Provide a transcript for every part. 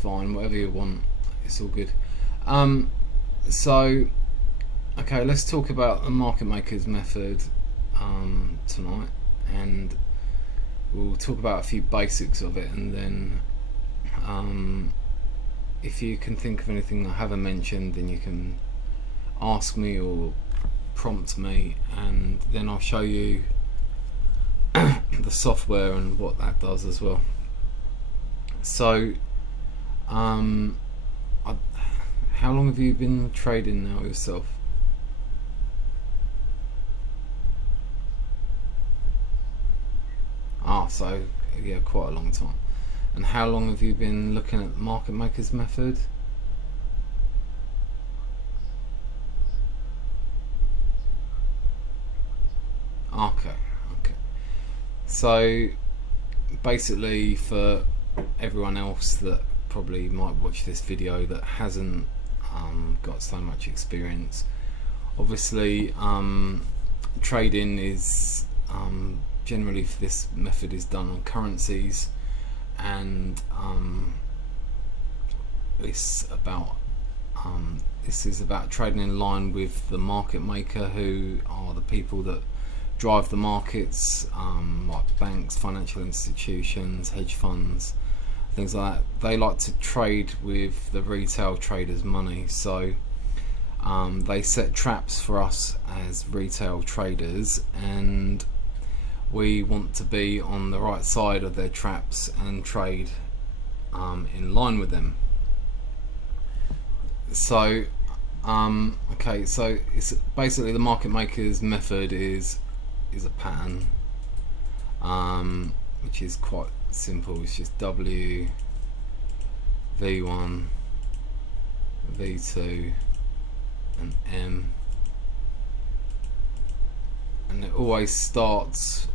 fine, whatever you want, it's all good. So okay, let's talk about the market makers method tonight, and we'll talk about a few basics of it, and then if you can think of anything I haven't mentioned, then you can ask me or prompt me, and then I'll show you the software and what that does as well. So how long have you been trading now yourself? So yeah, quite a long time. And how long have you been looking at the market makers method? Okay. So basically, for everyone else that probably might watch this video that hasn't got so much experience, obviously trading is generally for this method is done on currencies, and this is about trading in line with the market maker, who are the people that drive the markets, like banks, financial institutions, hedge funds, things like that. They like to trade with the retail traders' money, so they set traps for us as retail traders, and we want to be on the right side of their traps and trade in line with them. So okay, so it's basically the market makers method is a pattern, which is quite simple. It's just W, V1, V2 and M, and it always starts,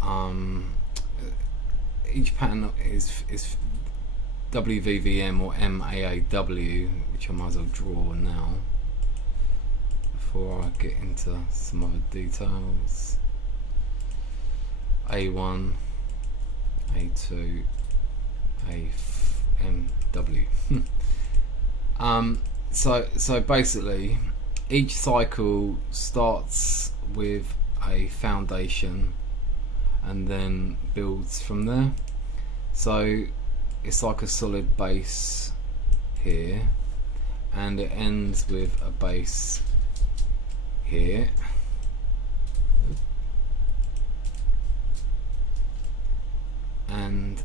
each pattern is WVVM or MAAW, which I might as well draw now before I get into some other details. A1, A2, AMW. So basically, each cycle starts with a foundation and then builds from there. So it's like a solid base here, and it ends with a base here. And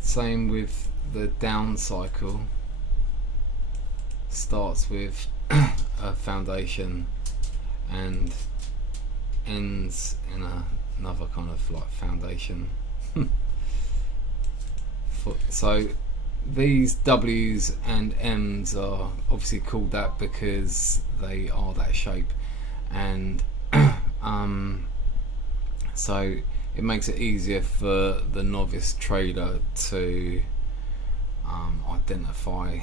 same with the down cycle, starts with a foundation and ends in another kind of like foundation. So these W's and M's are obviously called that because they are that shape, and so it makes it easier for the novice trader to identify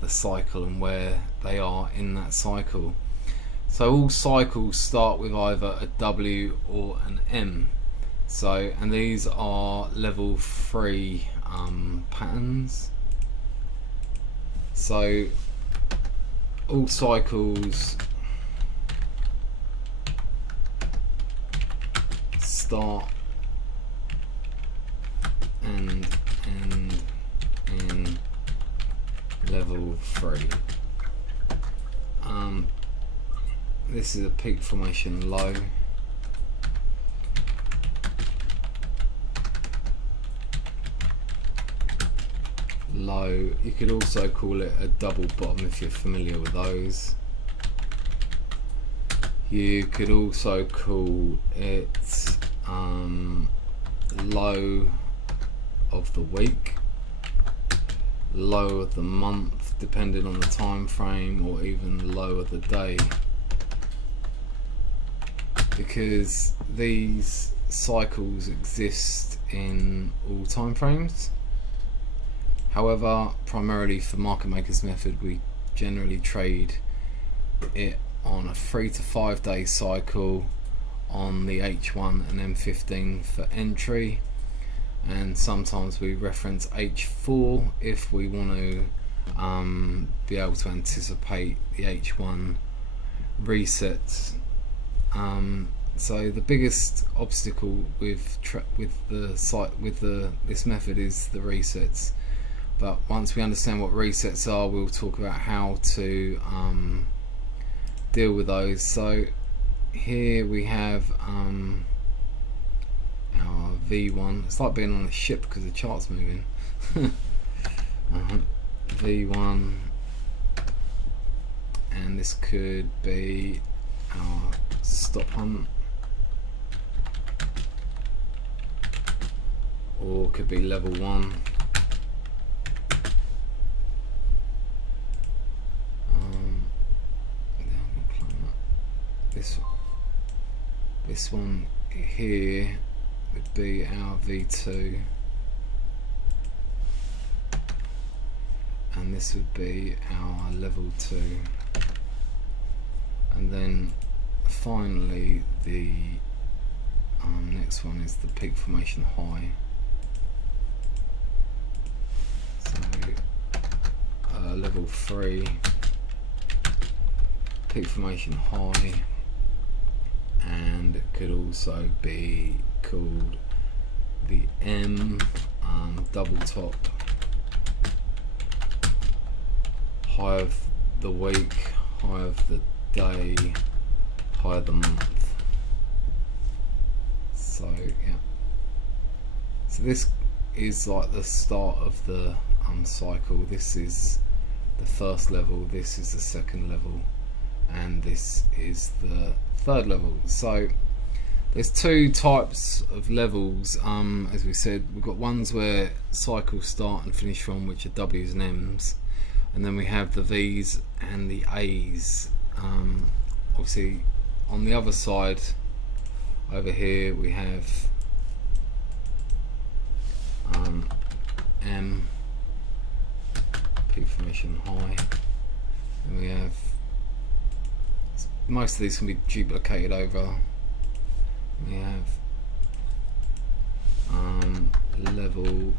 the cycle and where they are in that cycle. So all cycles start with either a W or an M. So, and these are level 3 patterns. So all cycles start and end in level 3. This is a peak formation low. You could also call it a double bottom if you're familiar with those. You could also call it low of the week, low of the month, depending on the time frame, or even low of the day, because these cycles exist in all time frames. However, primarily for market makers method, we generally trade it on a 3 to 5 day cycle on the H1 and M15 for entry, and sometimes we reference H4 if we want to be able to anticipate the H1 resets. So the biggest obstacle with this method is the resets. But once we understand what resets are, we'll talk about how to deal with those. So here we have our V1. It's like being on a ship because the chart's moving. V1, and this could be our stop hunt, or could be level 1. This one here would be our V2, and this would be our level 2, and then finally the next one is the peak formation high. So level 3, peak formation high, and it could also be called the M double top, high of the week, high of the day, high of the month. So yeah, so this is like the start of the cycle. This is the first level, this is the second level, and this is the third level. So there's two types of levels. As we said, we've got ones where cycles start and finish from, which are W's and M's, and then we have the V's and the A's. Obviously on the other side over here we have M, peak formation high, and we have, most of these can be duplicated over. We have level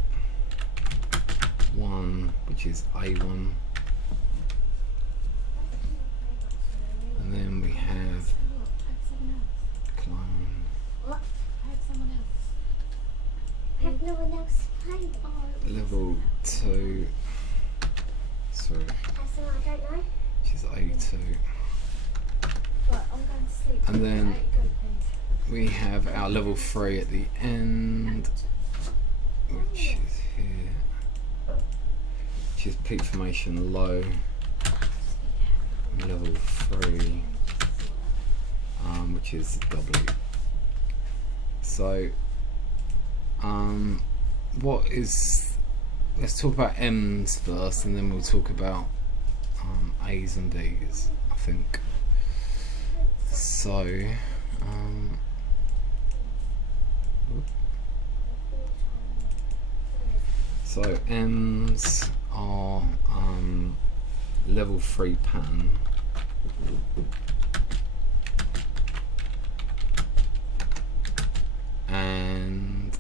1, which is A1, and then we have clone. What? I have someone else. I have no one else playing. Level 2. Sorry. That's someone I don't know. Which is A2. Right, I'm going to sleep. And then Go, please. we have our level 3 at the end, which is here, which is peak formation low, level 3, which is W. So what is, let's talk about M's first, and then we'll talk about A's and D's, I think. So so M's are level 3 pattern, and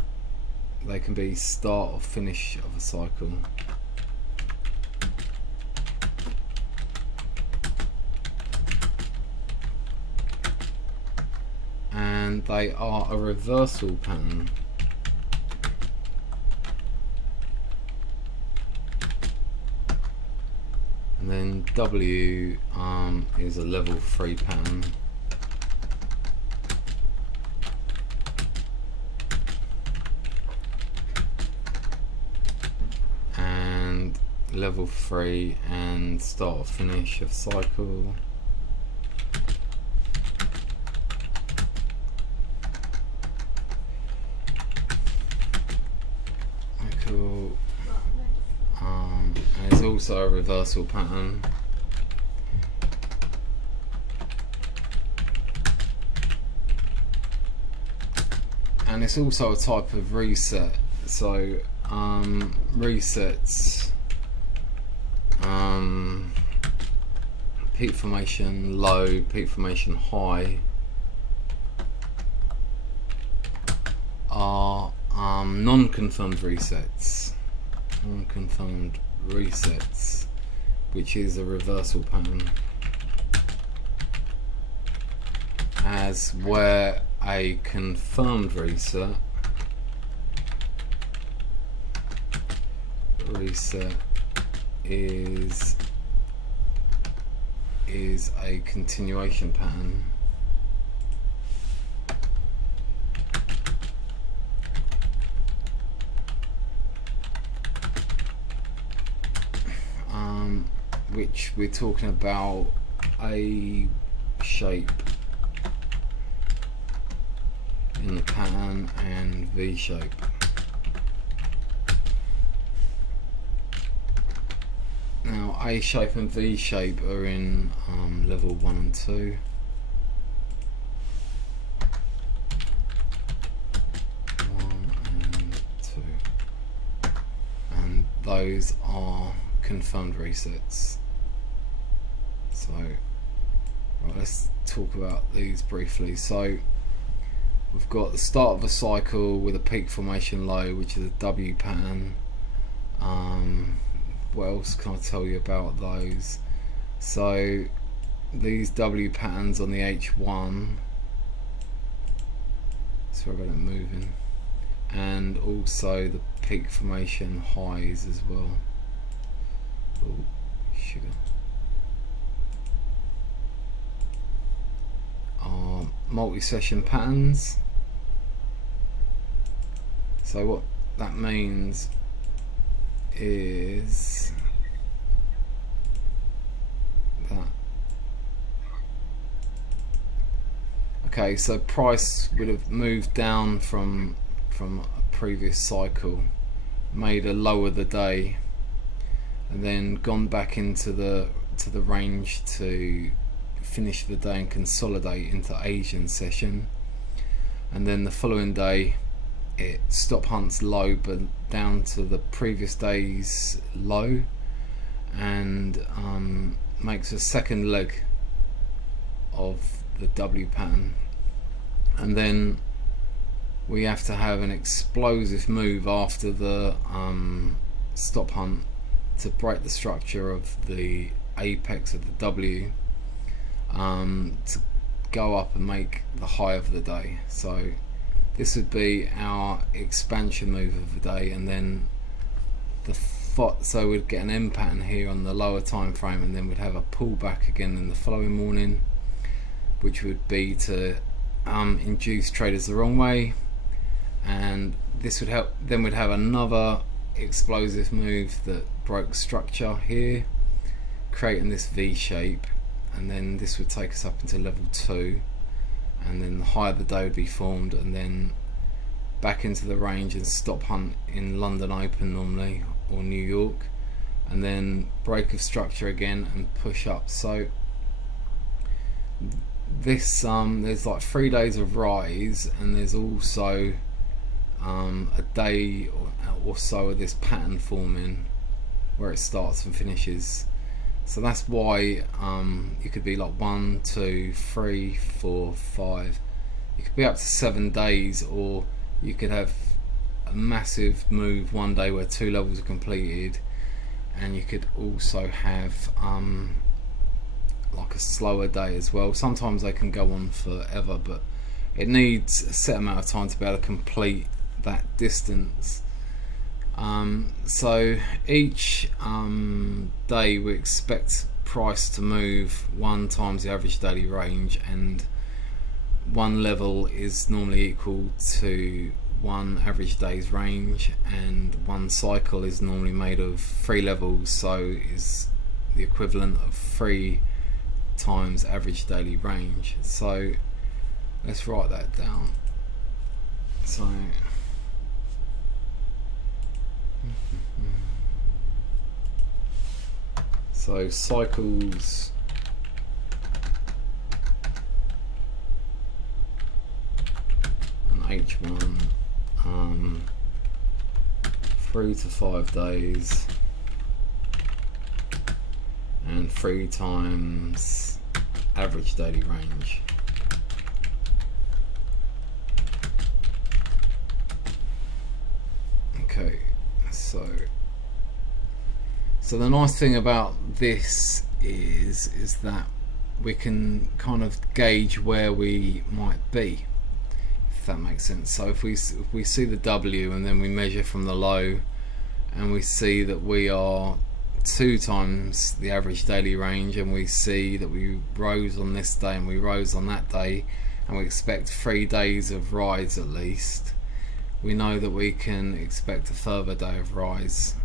they can be start or finish of a cycle. And they are a reversal pattern. And then W is a level 3 pattern. And level 3 and start or finish of cycle. Cool. And it's also a reversal pattern. And it's also a type of reset. So resets, peak formation low, peak formation high are non-confirmed resets. Non-confirmed resets, which is a reversal pattern, as where a confirmed reset is a continuation pattern. Which we're talking about A shape in the pattern and V shape. Now A shape and V shape are in level 1 and 2. And those are confirmed resets. So right, let's talk about these briefly. So we've got the start of a cycle with a peak formation low, which is a W pattern. What else can I tell you about those? So these W patterns on the H1, sorry about it moving, and also the peak formation highs as well. Oh, sugar. Multi-session patterns. So what that means is that, okay, so price would have moved down from a previous cycle, made a low of the day, and then gone back into the range to finish the day and consolidate into Asian session, and then the following day it stop hunts low but down to the previous day's low, and makes a second leg of the W pattern, and then we have to have an explosive move after the stop hunt to break the structure of the apex of the W, to go up and make the high of the day. So this would be our expansion move of the day, and then so we'd get an M pattern here on the lower time frame, and then we'd have a pullback again in the following morning, which would be to induce traders the wrong way, and this would help. Then we'd have another explosive move that broke structure here, creating this V shape, and then this would take us up into level 2, and then the high of the day would be formed, and then back into the range and stop hunt in London Open normally, or New York, and then break of structure again and push up. So this there's like 3 days of rise, and there's also a day or so of this pattern forming where it starts and finishes. So that's why it could be like 1, 2, 3, 4, 5. It could be up to 7 days, or you could have a massive move one day where 2 levels are completed, and you could also have like a slower day as well. Sometimes they can go on forever, but it needs a set amount of time to be able to complete that distance. So each day we expect price to move 1 times the average daily range, and 1 level is normally equal to 1 average day's range, and 1 cycle is normally made of 3 levels, so is the equivalent of 3 times average daily range. So let's write that down. So cycles on H1, 3 to 5 days, and 3 times average daily range. So the nice thing about this is that we can kind of gauge where we might be, if that makes sense. So if we see the W and then we measure from the low and we see that we are 2 times the average daily range, and we see that we rose on this day and we rose on that day, and we expect 3 days of rise at least, we know that we can expect a further day of rise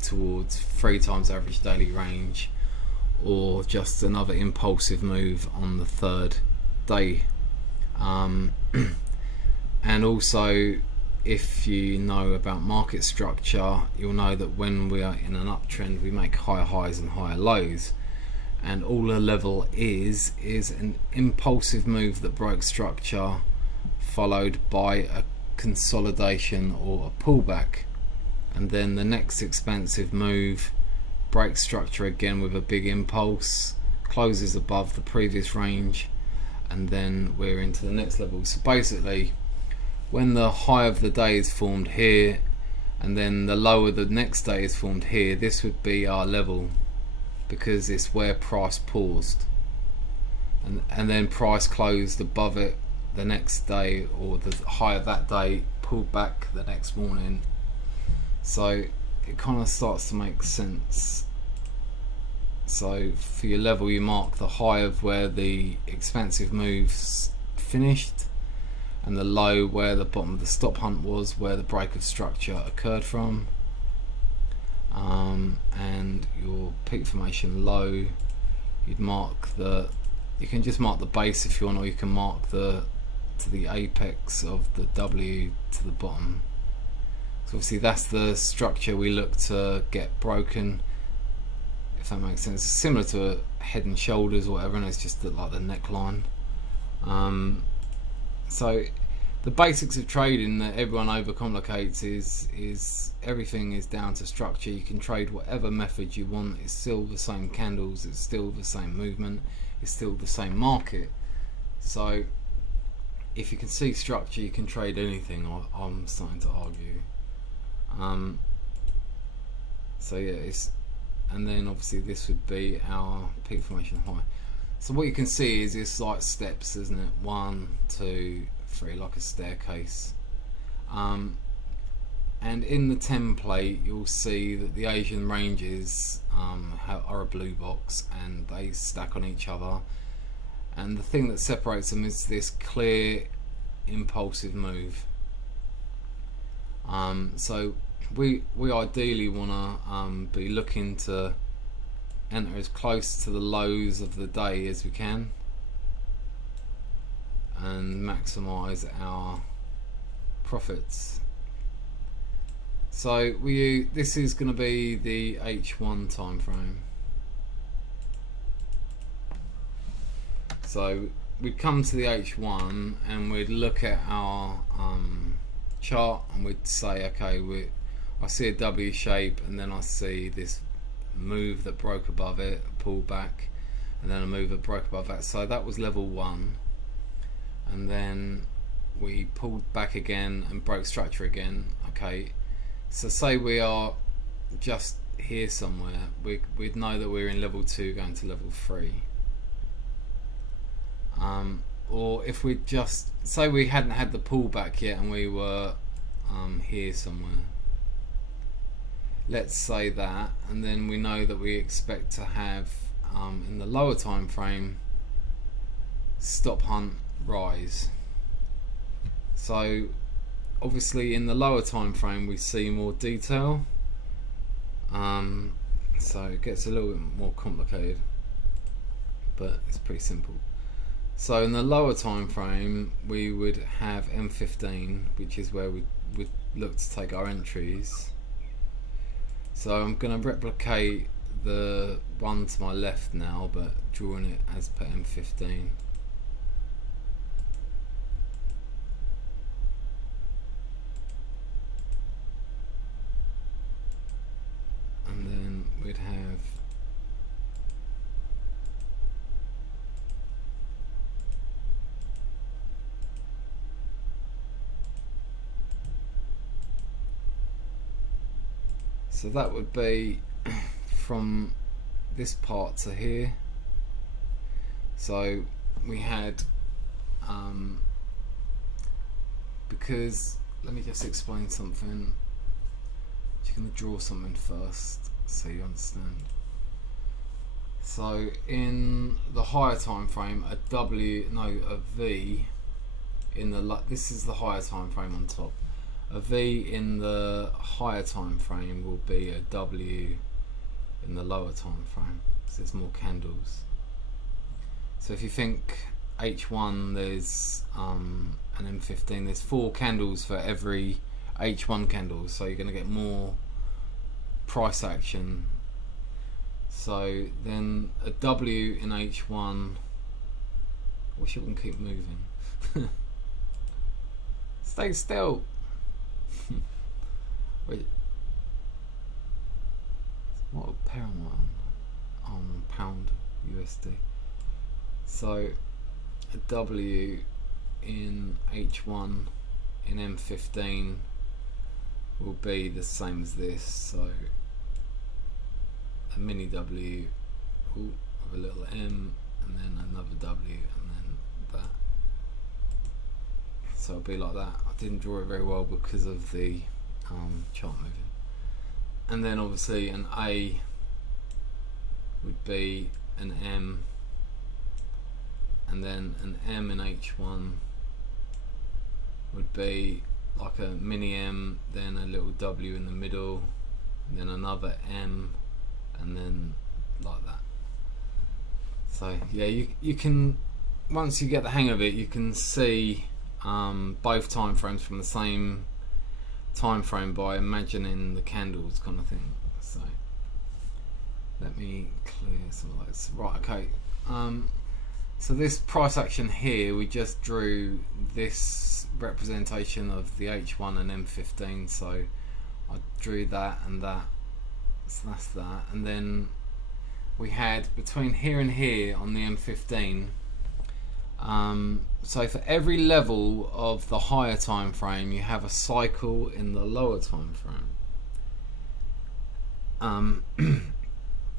towards 3 times average daily range, or just another impulsive move on the 3rd day. And also, if you know about market structure, you'll know that when we are in an uptrend, we make higher highs and higher lows, and all a level is an impulsive move that broke structure, followed by a consolidation or a pullback, and then the next expansive move breaks structure again with a big impulse, closes above the previous range, and then we're into the next level. So basically, when the high of the day is formed here and then the low of the next day is formed here, this would be our level, because it's where price paused, and then price closed above it the next day, or the high of that day pulled back the next morning. So it kind of starts to make sense. So for your level, you mark the high of where the expansive moves finished, and the low where the bottom of the stop hunt was, where the break of structure occurred from. And your peak formation low, you'd mark you can just mark the base if you want, or you can mark to the apex of the W to the bottom. So obviously that's the structure we look to get broken, if that makes sense. It's similar to a head and shoulders or whatever, and it's just like the neckline. So the basics of trading that everyone overcomplicates is everything is down to structure. You can trade whatever method you want. It's still the same candles, it's still the same movement, it's still the same market. So if you can see structure, you can trade anything, I'm starting to argue. So yeah, and then obviously this would be our peak formation high. So what you can see is it's like steps, isn't it? 1, 2, 3, like a staircase. And in the template, you'll see that the Asian ranges are a blue box, and they stack on each other. And the thing that separates them is this clear, impulsive move. So we ideally want to be looking to enter as close to the lows of the day as we can and maximize our profits. So this is going to be the H1 time frame. So we'd come to the H1 and we'd look at our chart, and we'd say, okay, I see a W shape, and then I see this move that broke above it, pull back, and then a move that broke above that. So that was level 1, and then we pulled back again and broke structure again. Okay, so say we are just here somewhere, we'd know that we're in level 2 going to level 3. Or if we just say we hadn't had the pullback yet and we were here somewhere, let's say that, and then we know that we expect to have in the lower time frame stop hunt rise. So obviously in the lower time frame we see more detail, so it gets a little bit more complicated, but it's pretty simple. So in the lower time frame we would have M15, which is where we would look to take our entries. So I'm going to replicate the one to my left now, but drawing it as per M15. And then we'd have So that would be from this part to here. So we had because let me just explain something. Just going to draw something first so you understand. So in the higher time frame, a V in the this is the higher time frame on top. A V in the higher time frame will be a W in the lower time frame because there's more candles. So if you think H1, there's an M15, there's 4 candles for every H1 candle, so you're going to get more price action. So then a W in H1, I wish it wouldn't keep moving. Stay still. Wait, what a pound on pound USD. So a W in H1 in M15 will be the same as this. So a mini W with a little M and then another W and then that. So it'll be like that. I didn't draw it very well because of the chart moving. And then obviously an A would be an M, and then an M in H1 would be like a mini M, then a little W in the middle, and then another M, and then like that. So yeah, you can, once you get the hang of it, you can see both time frames from the same time frame by imagining the candles kind of thing. So let me clear some of those. Right, okay. So this price action here, we just drew this representation of the H1 and M15. So I drew that and that. So that's that. And then we had between here and here on the M15. So for every level of the higher time frame, you have a cycle in the lower time frame.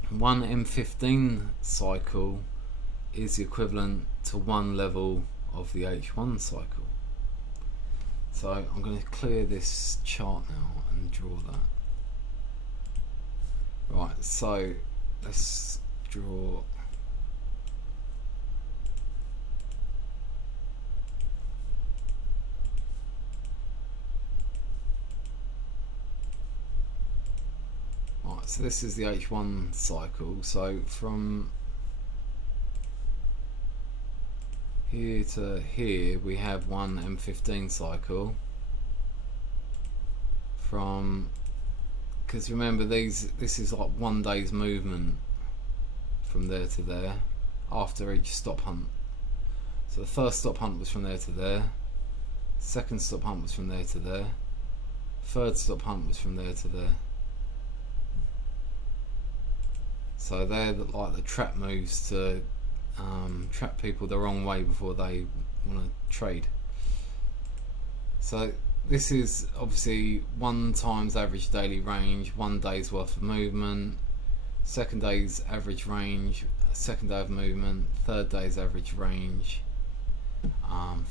One M15 cycle is equivalent to 1 level of the H1 cycle. So I'm going to clear this chart now and draw that. Right, so let's draw. Right, so this is the H1 cycle. So from here to here we have one M15 cycle. From, because remember this is like 1 day's movement from there to there after each stop hunt. So the first stop hunt was from there to there, second stop hunt was from there to there, third stop hunt was from there to there. So they're like the trap moves to trap people the wrong way before they want to trade. So this is obviously 1 times average daily range, 1 day's worth of movement, second day's average range, second day of movement, third day's average range,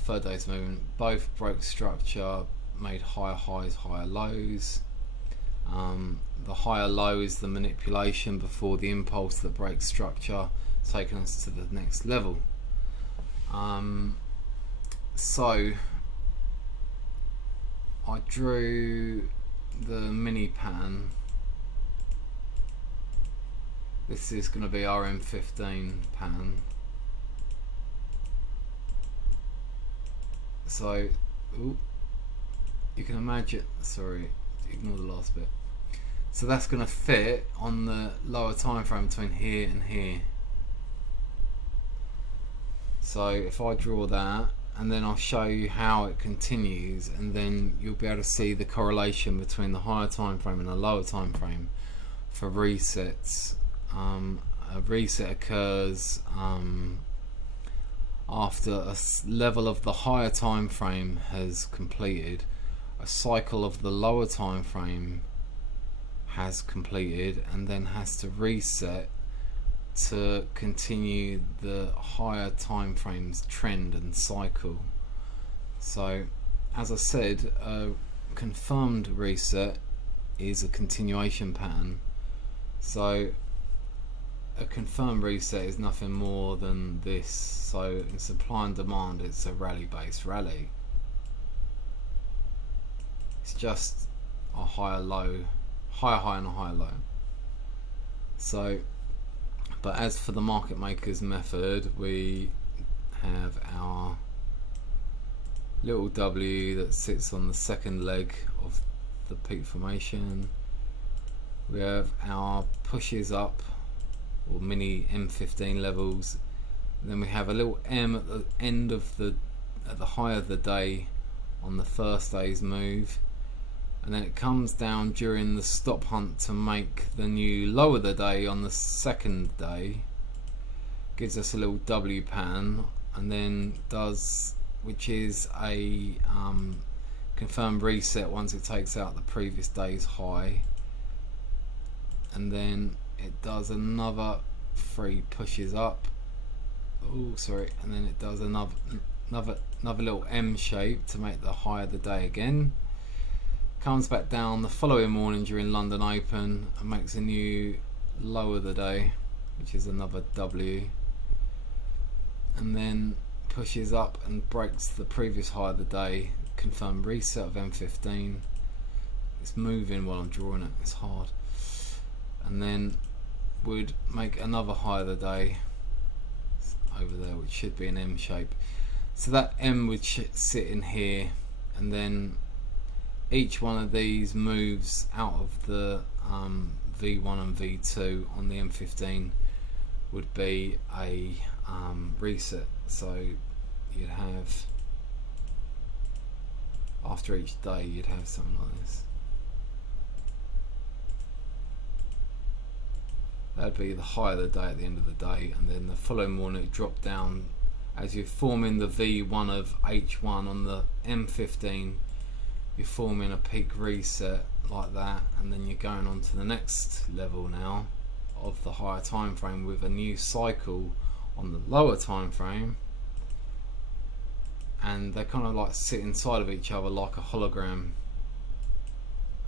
third day's movement. Both broke structure, made higher highs, higher lows. The higher low is the manipulation before the impulse that breaks structure, taking us to the next level. So I drew the mini pattern. This is going to be our M15 pattern. So you can imagine, sorry, ignore the last bit. So that's going to fit on the lower time frame between here and here. So if I draw that, and then I'll show you how it continues, and then you'll be able to see the correlation between the higher time frame and the lower time frame for resets. A reset occurs after a level of the higher time frame has completed. A cycle of the lower time frame has completed, and then has to reset to continue the higher time frames trend and cycle. So as I said, a confirmed reset is a continuation pattern. So a confirmed reset is nothing more than this. So in supply and demand, it's a rally-based rally. It's just a higher low, higher high and a higher low. So, but as for the market makers method, we have our little W that sits on the second leg of the peak formation. We have our pushes up, or mini M15 levels. And then we have a little M at the end of at the high of the day on the first day's move, and then it comes down during the stop hunt to make the new low of the day on the second day. Gives us a little W pattern, and then does, which is a confirmed reset once it takes out the previous day's high, and then it does another 3 pushes up. Oh, sorry, and then it does another little M shape to make the high of the day again. Comes back down the following morning during London Open and makes a new low of the day, which is another W, and then pushes up and breaks the previous high of the day. Confirmed reset of M15. It's moving while I'm drawing it, it's hard. And then would make another high of the day over there, which should be an M shape. So that M would sit in here, and then each one of these moves out of the V1 and V2 on the M15 would be a reset. So you'd have, after each day, you'd have something like this. That'd be the high of the day at the end of the day, and then the following morning it dropped down as you're forming the V1 of H1 on the M15. You're forming a peak reset like that, and then you're going on to the next level now of the higher time frame with a new cycle on the lower time frame, and they kind of like sit inside of each other like a hologram.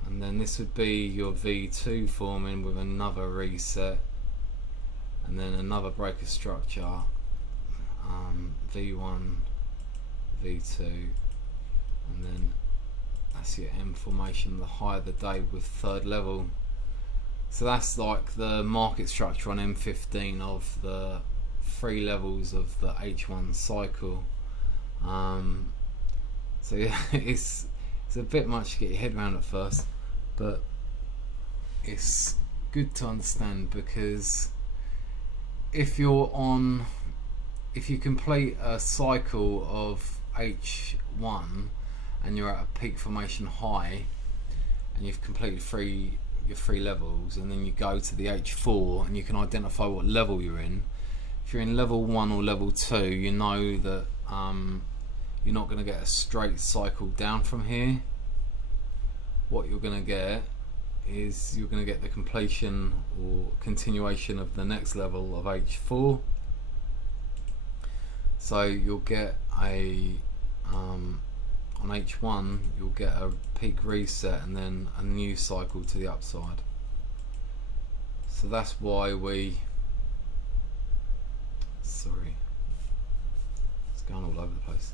And then this would be your V2 forming with another reset, and then another breaker structure, V1, V2, and then that's your M formation, the high of the day with third level. So that's like the market structure on M15 of the 3 levels of the H1 cycle. So yeah, it's a bit much to get your head around at first, but it's good to understand, because if you complete a cycle of H1 and you're at a peak formation high and you've completed your 3 levels, and then you go to the H4 and you can identify what level you're in. If you're in level 1 or level 2, you know that you're not going to get a straight cycle down from here. What you're going to get is you're going to get the completion or continuation of the next level of H4. So you'll get a on H1 you'll get a peak reset and then a new cycle to the upside. So that's why sorry, it's going all over the place.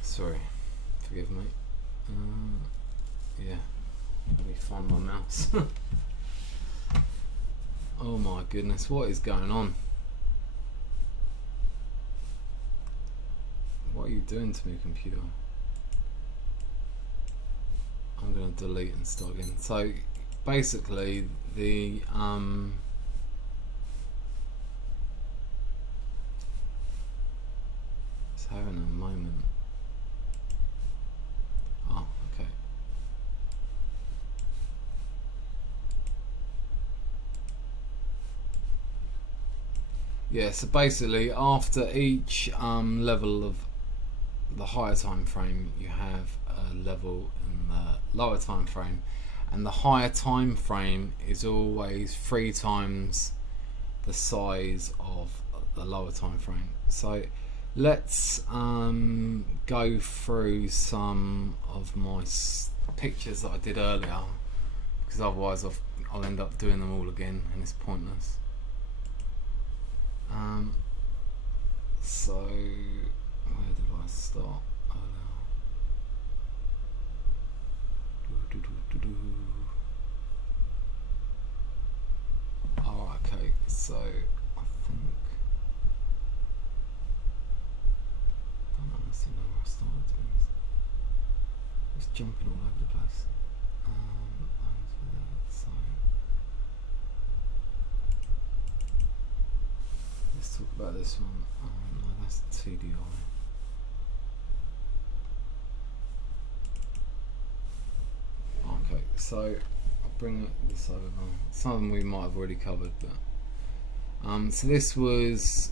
Sorry, forgive me. Yeah, let me find my mouse. Oh my goodness, what is going on? What are you doing to me, computer? I'm going to delete and start again. So basically the it's having a moment. Oh, okay. Yeah, so basically after each level of the higher time frame, you have a level in the lower time frame, and the higher time frame is always 3 times the size of the lower time frame. So let's go through some of my pictures that I did earlier, because otherwise I'll end up doing them all again and it's pointless. So where did I start earlier? Oh, okay, so I think I don't honestly know where I started, to be honest. It's jumping all over the place. So let's talk about this one. No, that's TDI. Okay, so I'll bring this over. Some of them we might have already covered, but so this was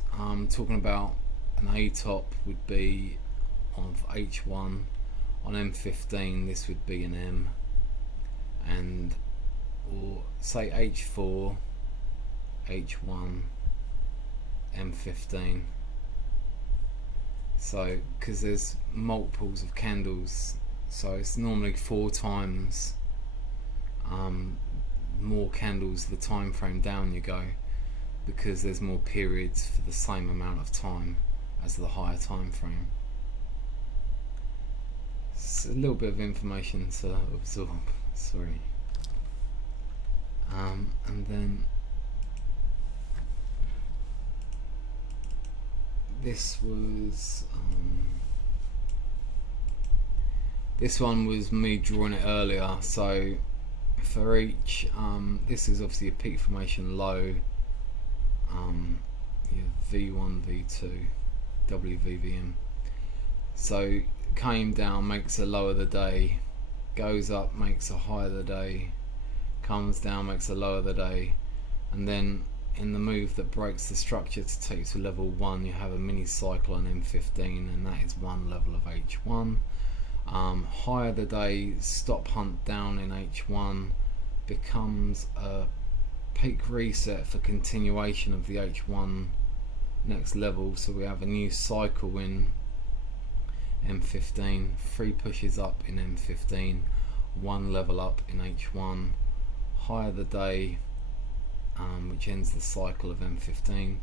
talking about an A top would be of H1 on M15. This would be an M, and or say H4, H1, M15. So because there's multiples of candles, so it's normally 4 times more candles the time frame down you go, because there's more periods for the same amount of time as the higher time frame. It's a little bit of information to absorb, sorry. And then this was this one was me drawing it earlier. So for each this is obviously a peak formation low, your V1, V2, WVVM. So came down, makes a low of the day, goes up, makes a high of the day, comes down, makes a low of the day, and then in the move that breaks the structure to take to level 1, you have a mini cycle on M15, and that is 1 level of H1. High of the day, stop hunt down in H1, becomes a peak reset for continuation of the H1 next level. So we have a new cycle in M15, 3 pushes up in M15, 1 level up in H1. High of the day, which ends the cycle of M15,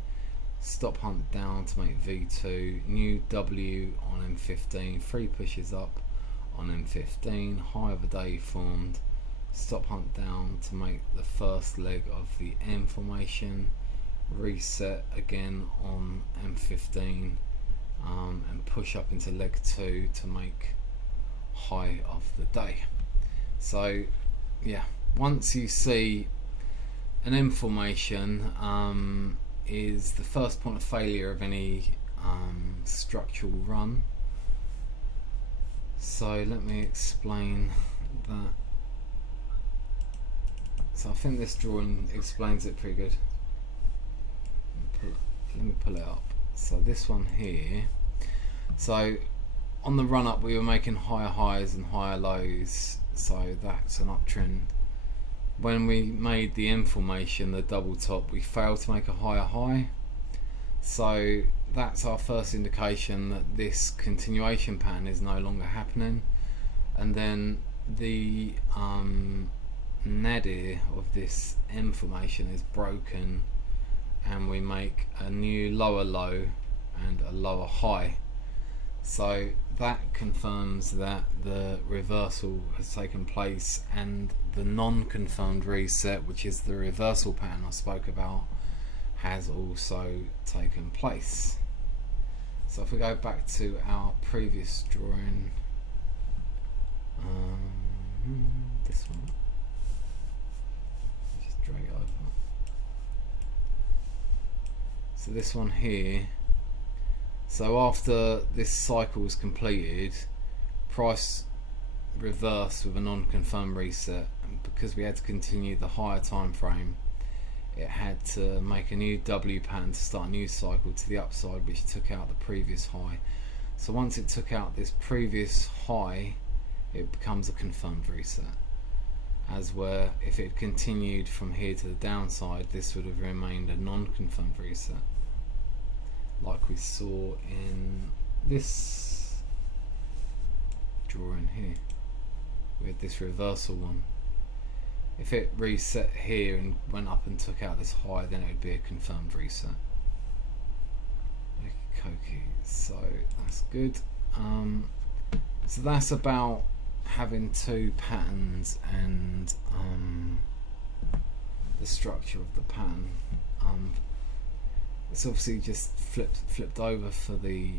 stop hunt down to make V2, new W on M15, 3 pushes up on M15, high of the day formed, stop hunt down to make the first leg of the M formation, reset again on M15, and push up into leg 2 to make high of the day. So yeah, once you see an M formation is the first point of failure of any structural run. So let me explain that. So I think this drawing explains it pretty good. Let me pull it up. So this one here, so on the run up we were making higher highs and higher lows, so that's an uptrend. When we made the M formation, the double top, we failed to make a higher high, so that's our first indication that this continuation pattern is no longer happening. And then the nadir of this M formation is broken, and we make a new lower low and a lower high. So that confirms that the reversal has taken place, and the non-confirmed reset, which is the reversal pattern I spoke about, has also taken place. So if we go back to our previous drawing, this one, just drag it over. So this one here, so after this cycle was completed, price reversed with a non-confirmed reset, and because we had to continue the higher time frame, it had to make a new W pattern to start a new cycle to the upside, which took out the previous high. So once it took out this previous high, it becomes a confirmed reset. As where if it continued from here to the downside, this would have remained a non-confirmed reset, like we saw in this drawing here. We had this reversal one. If it reset here and went up and took out this high, then it would be a confirmed reset. Okay, so that's good. So that's about having two patterns and the structure of the pattern. It's obviously just flipped over for the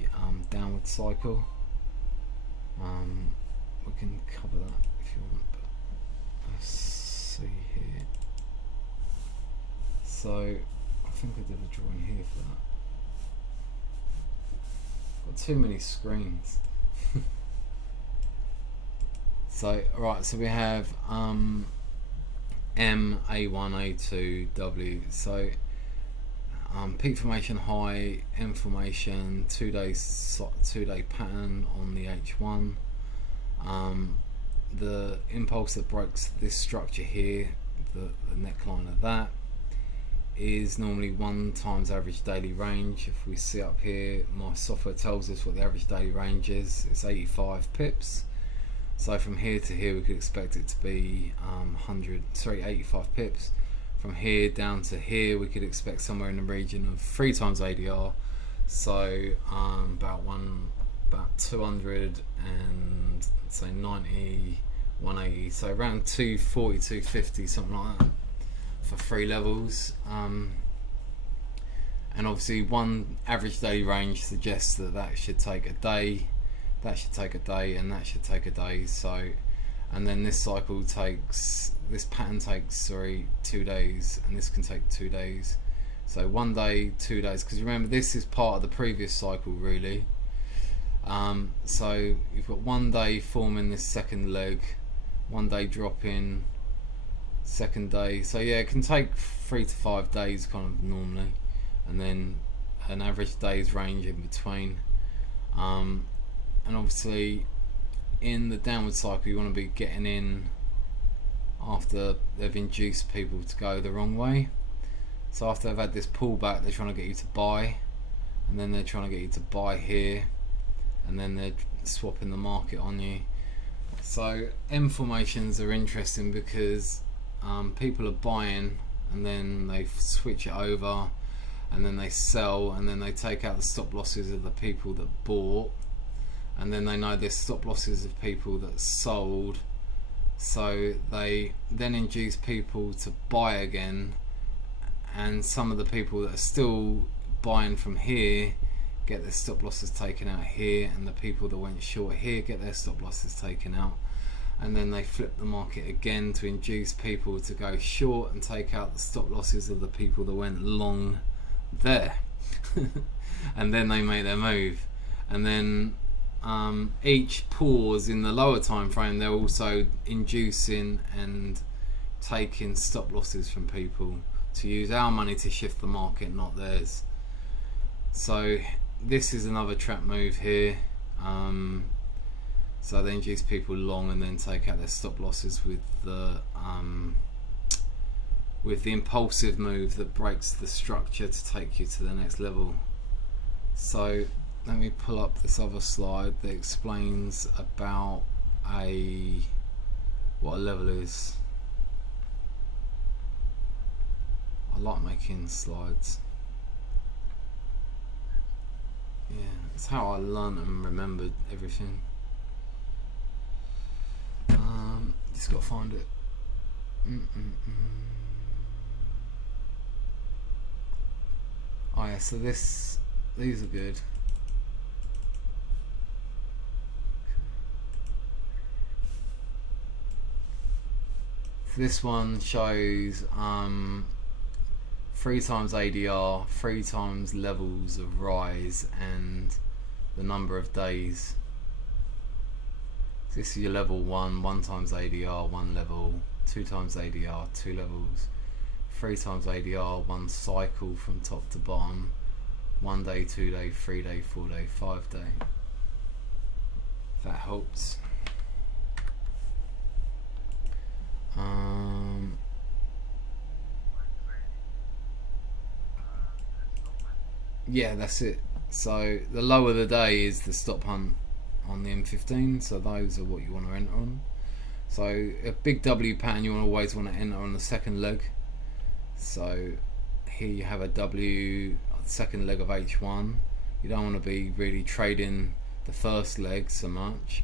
downward cycle. We can cover that if you want, but let's see here. So I think I did a drawing here for that. Got too many screens. So right, so we have M, A1, A2, W. So peak formation high, M formation, 2 day pattern on the H1. The impulse that breaks this structure here, the neckline of that, is normally 1 times average daily range. If we see up here, my software tells us what the average daily range is. It's 85 pips. So from here to here we could expect it to be 85 pips. From here down to here we could expect somewhere in the region of 3 times ADR. So about 200 and say 90, 180. So around 240, 250, something like that for 3 levels. And obviously one average daily range suggests that should take a day. That should take a day, and that should take a day. So, and then this pattern takes 2 days, and this can take 2 days. So 1 day, 2 days, because remember this is part of the previous cycle really. So you've got 1 day forming this second leg, 1 day dropping, second day. So yeah, it can take 3 to 5 days kind of normally, and then an average day's range in between. And obviously in the downward cycle you want to be getting in after they've induced people to go the wrong way. So after they've had this pullback, they're trying to get you to buy, and then they're trying to get you to buy here, and then they're swapping the market on you. So M formations are interesting because people are buying and then they switch it over and then they sell, and then they take out the stop losses of the people that bought, and then they know there's stop losses of people that sold, so they then induce people to buy again, and some of the people that are still buying from here get their stop losses taken out here, and the people that went short here get their stop losses taken out, and then they flip the market again to induce people to go short and take out the stop losses of the people that went long there. And then they make their move, and then each pause in the lower time frame they're also inducing and taking stop losses from people to use our money to shift the market, not theirs. So this is another trap move here. So they induce people long and then take out their stop losses with the impulsive move that breaks the structure to take you to the next level. So let me pull up this other slide that explains about what a level is. I like making slides. Yeah, it's how I learned and remembered everything. Just gotta find it. Oh yeah, so these are good. So this one shows 3 times ADR, 3 times levels of rise, and the number of days. So this is your level 1, 1 times ADR, 1 level, 2 times ADR, 2 levels, 3 times ADR, 1 cycle from top to bottom, 1 day, 2 day, 3 day, 4 day, 5 day. if that helps. Yeah, that's it. So the lower the day is the stop hunt on the M15, so those are what you want to enter on. So a big W pattern you always want to enter on the second leg. So here you have a W, second leg of H1. You don't want to be really trading the first leg so much.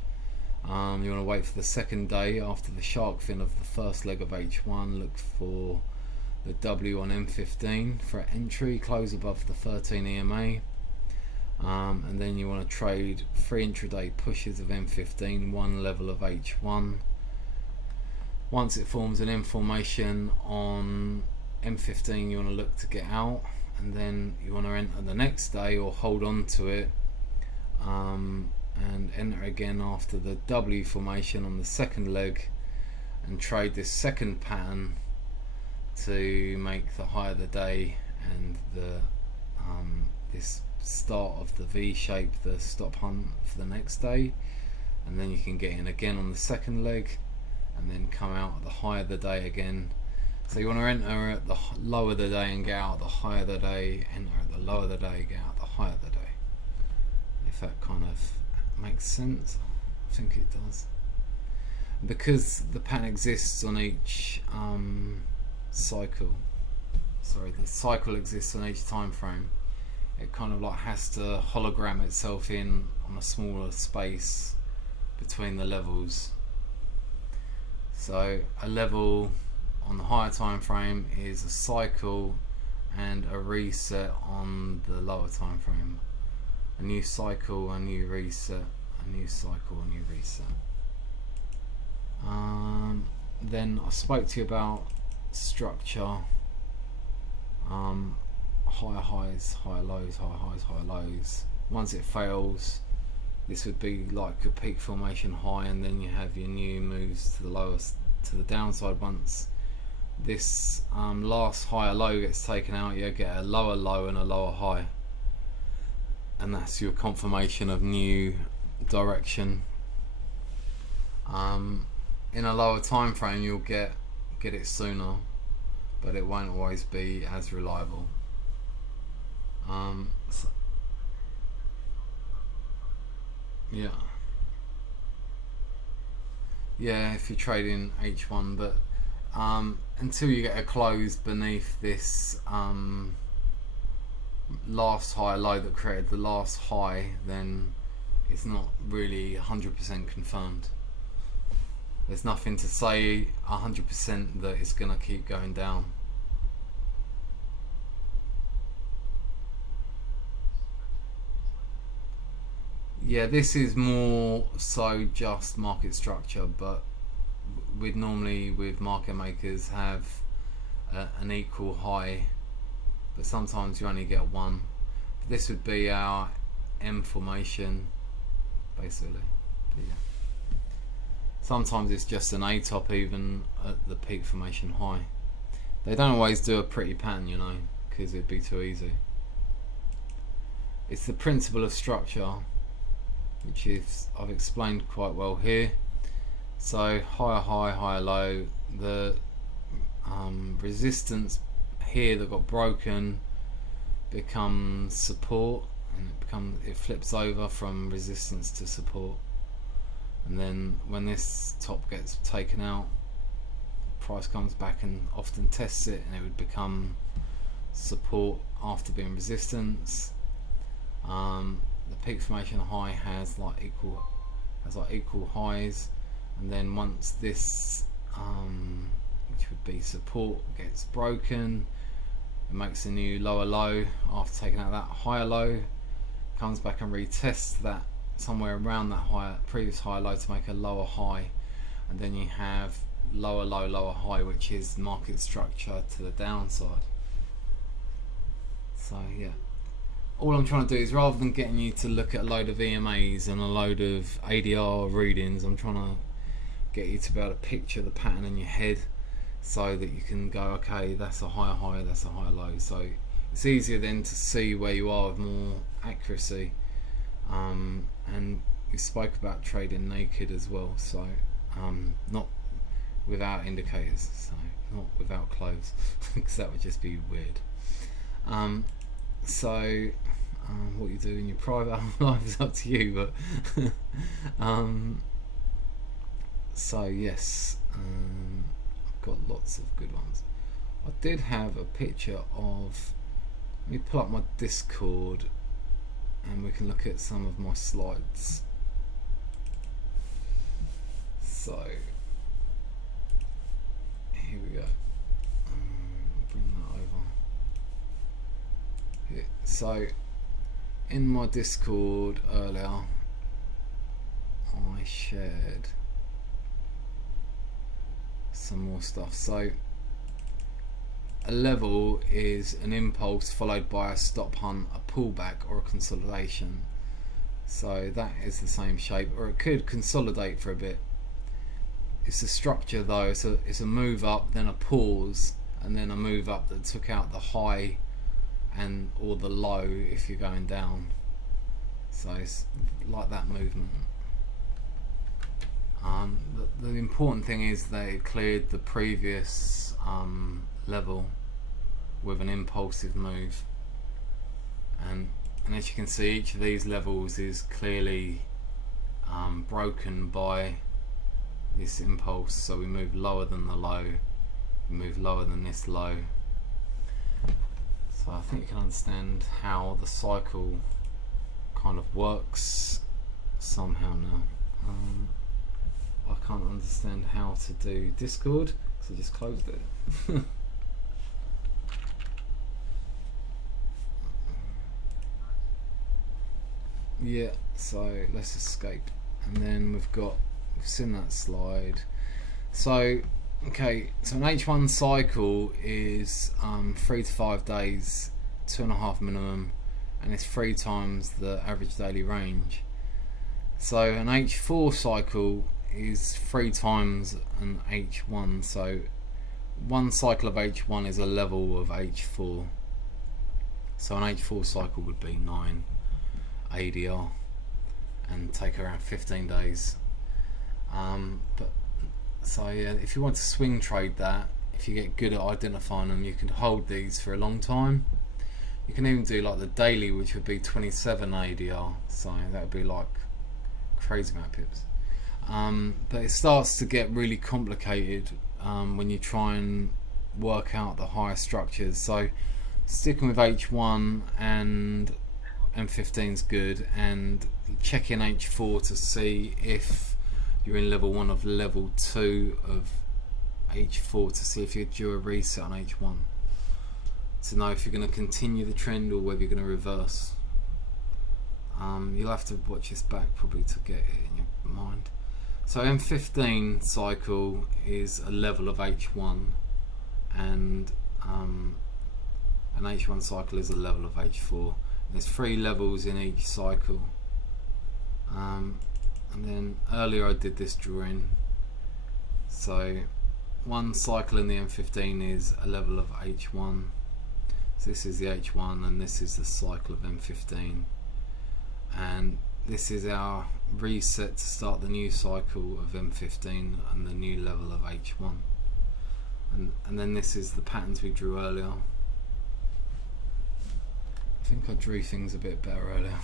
You want to wait for the second day after the shark fin of the first leg of H1. Look for the W on M15 for entry, close above the 13 EMA. And then you want to trade 3 intraday pushes of M15, 1 level of H1. Once it forms an M formation on M15, you want to look to get out, and then you want to enter the next day or hold on to it, and enter again after the W formation on the second leg, and trade this second pattern to make the high of the day and the this start of the V shape, the stop hunt for the next day, and then you can get in again on the second leg and then come out at the high of the day again. So you want to enter at the lower of the day and get out at the high of the day, enter at the lower of the day, get out at the high of the day. If that kind of makes sense, I think it does. Because the pattern exists on each cycle, the cycle exists on each time frame, it kind of like has to hologram itself in on a smaller space between the levels. So a level on the higher time frame is a cycle and a reset on the lower time frame. A new cycle, a new reset, a new cycle, a new reset. Then I spoke to you about structure, higher highs, higher lows, higher highs, higher lows. Once it fails, this would be like a peak formation high, and then you have your new moves to the lowest, to the downside. Once this last higher low gets taken out, you get a lower low and a lower high, and that's your confirmation of new direction. In a lower time frame, you'll get it sooner, but it won't always be as reliable. Yeah, if you're trading H1, but until you get a close beneath this last high low that created the last high, then it's not really 100% confirmed. There's nothing to say 100% that it's going to keep going down. Yeah, this is more so just market structure, but we'd normally with market makers have an equal high, but sometimes you only get one. But this would be our M formation basically. But yeah. Sometimes it's just an A top even at the peak formation high. They don't always do a pretty pattern, you know, because it'd be too easy. It's the principle of structure, which is I've explained quite well here. So higher high, higher low. The resistance here that got broken becomes support, and it flips over from resistance to support. And then when this top gets taken out, price comes back and often tests it, and it would become support after being resistance. The peak formation high has like equal highs, and then once this which would be support gets broken, it makes a new lower low after taking out that higher low, comes back and retests that somewhere around that previous higher low to make a lower high, and then you have lower low, lower high, which is market structure to the downside. So yeah, all I'm trying to do is, rather than getting you to look at a load of EMAs and a load of ADR readings, I'm trying to get you to be able to picture the pattern in your head so that you can go, okay, that's a higher high, that's a higher low. So it's easier then to see where you are with more accuracy, and we spoke about trading naked as well, so not without indicators, so not without clothes, because that would just be weird. What you do in your private life is up to you, but so yes, I've got lots of good ones. I did have a picture of, let me pull up my Discord and we can look at some of my slides. So here we go. Bring that over here. So in my Discord earlier, I shared some more stuff. So a level is an impulse followed by a stop hunt, a pullback, or a consolidation. So that is the same shape, or it could consolidate for a bit. It's a structure though, so it's a move up, then a pause, and then a move up that took out the high and or the low if you're going down. So it's like that movement. The important thing is that it cleared the previous level with an impulsive move, and as you can see, each of these levels is clearly broken by this impulse. So we move lower than the low, we move lower than this low. So I think you can understand how the cycle kind of works somehow now. I can't understand how to do Discord because I just closed it. Yeah, so let's escape, and then we've seen that slide. So okay, so an H1 cycle is 3 to 5 days, 2.5 minimum, and it's 3 times the average daily range. So an H4 cycle is 3 times an H1, so one cycle of H1 is a level of H4. So an H4 cycle would be 9 ADR and take around 15 days. So yeah, if you want to swing trade that, if you get good at identifying them, you can hold these for a long time. You can even do like the daily, which would be 27 ADR, so that would be like crazy amount of pips. But it starts to get really complicated when you try and work out the higher structures. So sticking with H1 and M15 is good, and checking H4 to see if you're in level 1 of level 2 of H4, to see if you're due a reset on H1, to know if you're going to continue the trend or whether you're going to reverse. You'll have to watch this back probably to get it in your mind. So M15 cycle is a level of H1, and an H1 cycle is a level of H4. There's 3 levels in each cycle. And then earlier I did this drawing. So one cycle in the M15 is a level of H1. So this is the H1 and this is the cycle of M15. And this is our reset to start the new cycle of M15 and the new level of H1. And then this is the patterns we drew earlier. I think I drew things a bit better earlier.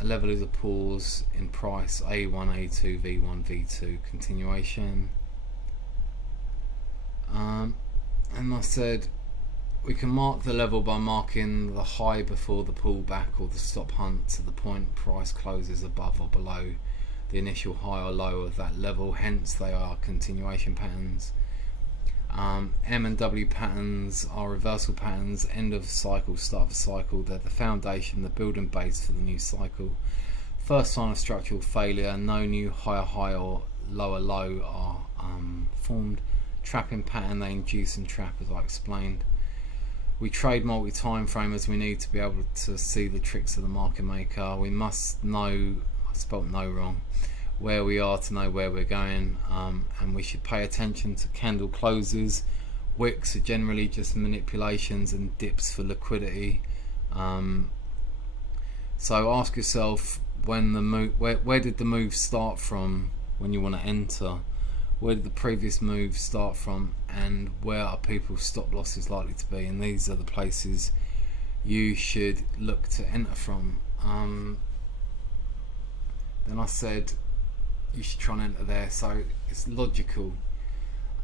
A level is a pause in price, A1, A2, V1, V2, continuation. And I said we can mark the level by marking the high before the pullback or the stop hunt to the point price closes above or below the initial high or low of that level, hence they are continuation patterns. M and W patterns are reversal patterns, end of cycle, start of a cycle. They're the foundation, the building base for the new cycle. First sign of structural failure, no new higher high or lower low are formed. Trapping pattern, they induce and trap, as I explained. We trade multi-time frame as we need to be able to see the tricks of the market maker. We must know, I spelled no wrong, where we are to know where we're going, and we should pay attention to candle closes. Wicks are generally just manipulations and dips for liquidity. So ask yourself, when the move, where did the move start from when you want to enter? Where did the previous move start from, and where are people's stop losses likely to be? And these are the places you should look to enter from. Then I said you should try and enter there, so it's logical.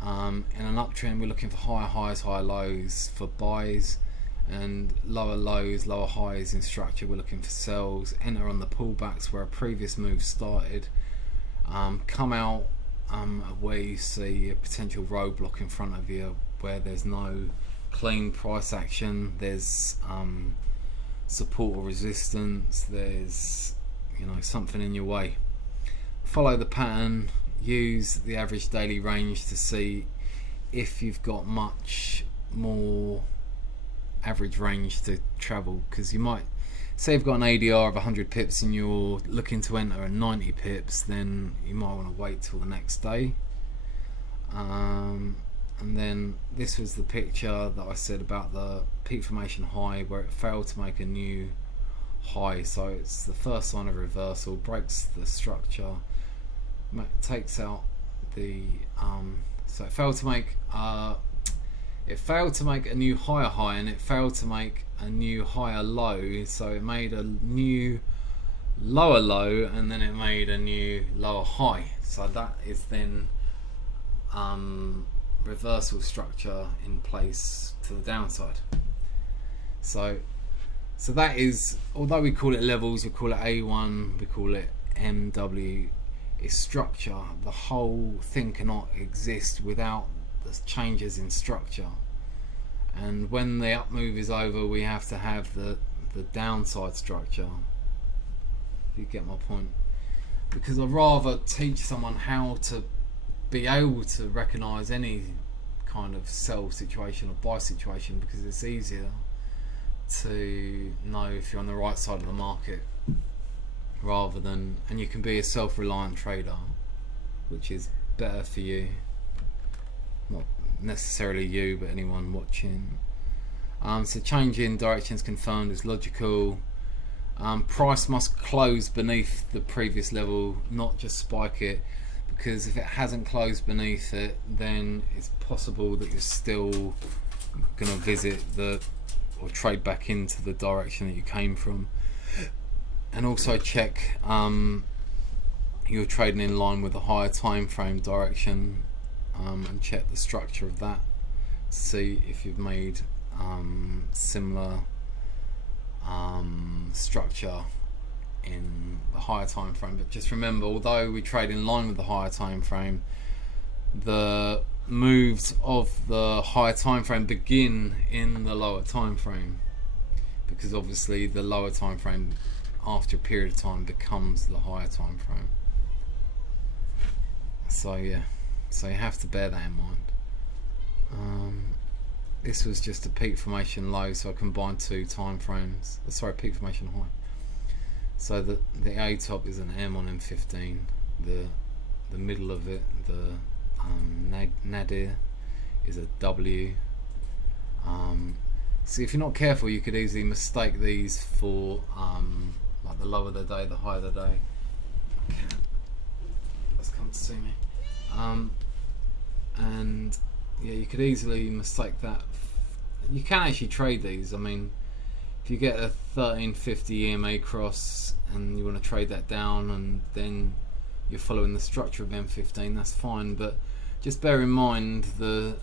In an uptrend, we're looking for higher highs, higher lows for buys, and lower lows, lower highs in structure. We're looking for sells. Enter on the pullbacks where a previous move started. Come out where you see a potential roadblock in front of you, where there's no clean price action. There's support or resistance. There's something in your way. Follow the pattern. Use the average daily range to see if you've got much more average range to travel, because you might say you've got an ADR of 100 pips and you're looking to enter at 90 pips, then you might want to wait till the next day. And then this was the picture that I said about the peak formation high, where it failed to make a new high. So it's the first sign of reversal, breaks the structure, takes out the so it failed to make a new higher high, and it failed to make a new higher low. So it made a new lower low, and then it made a new lower high. So that is then reversal structure in place to the downside. So that is, although we call it levels, we call it A1, we call it MW, is structure. The whole thing cannot exist without the changes in structure. And when the up move is over, we have to have the downside structure. If you get my point. Because I'd rather teach someone how to be able to recognize any kind of sell situation or buy situation, because it's easier to know if you're on the right side of the market, rather than, and you can be a self-reliant trader, which is better for you, not necessarily you, but anyone watching. So change in directions confirmed is logical. Price must close beneath the previous level, not just spike it, because if it hasn't closed beneath it, then it's possible that you're still going to visit or trade back into the direction that you came from. And also check you're trading in line with the higher time frame direction, and check the structure of that to see if you've made similar structure in the higher time frame. But just remember, although we trade in line with the higher time frame, the moves of the higher time frame begin in the lower time frame, because obviously the lower time frame after a period of time becomes the higher time frame. So yeah, so you have to bear that in mind. This was just a peak formation low, so I combined two time frames. Sorry, peak formation high. So the A top is an M on M15. The middle of it, the nadir, is a W. See, if you're not careful, you could easily mistake these for like the lower the day, the higher the day. Let's come to see me. And yeah, you could easily mistake that. You can actually trade these. I mean, if you get a 1350 EMA cross and you want to trade that down, and then you're following the structure of M15, that's fine. But just bear in mind that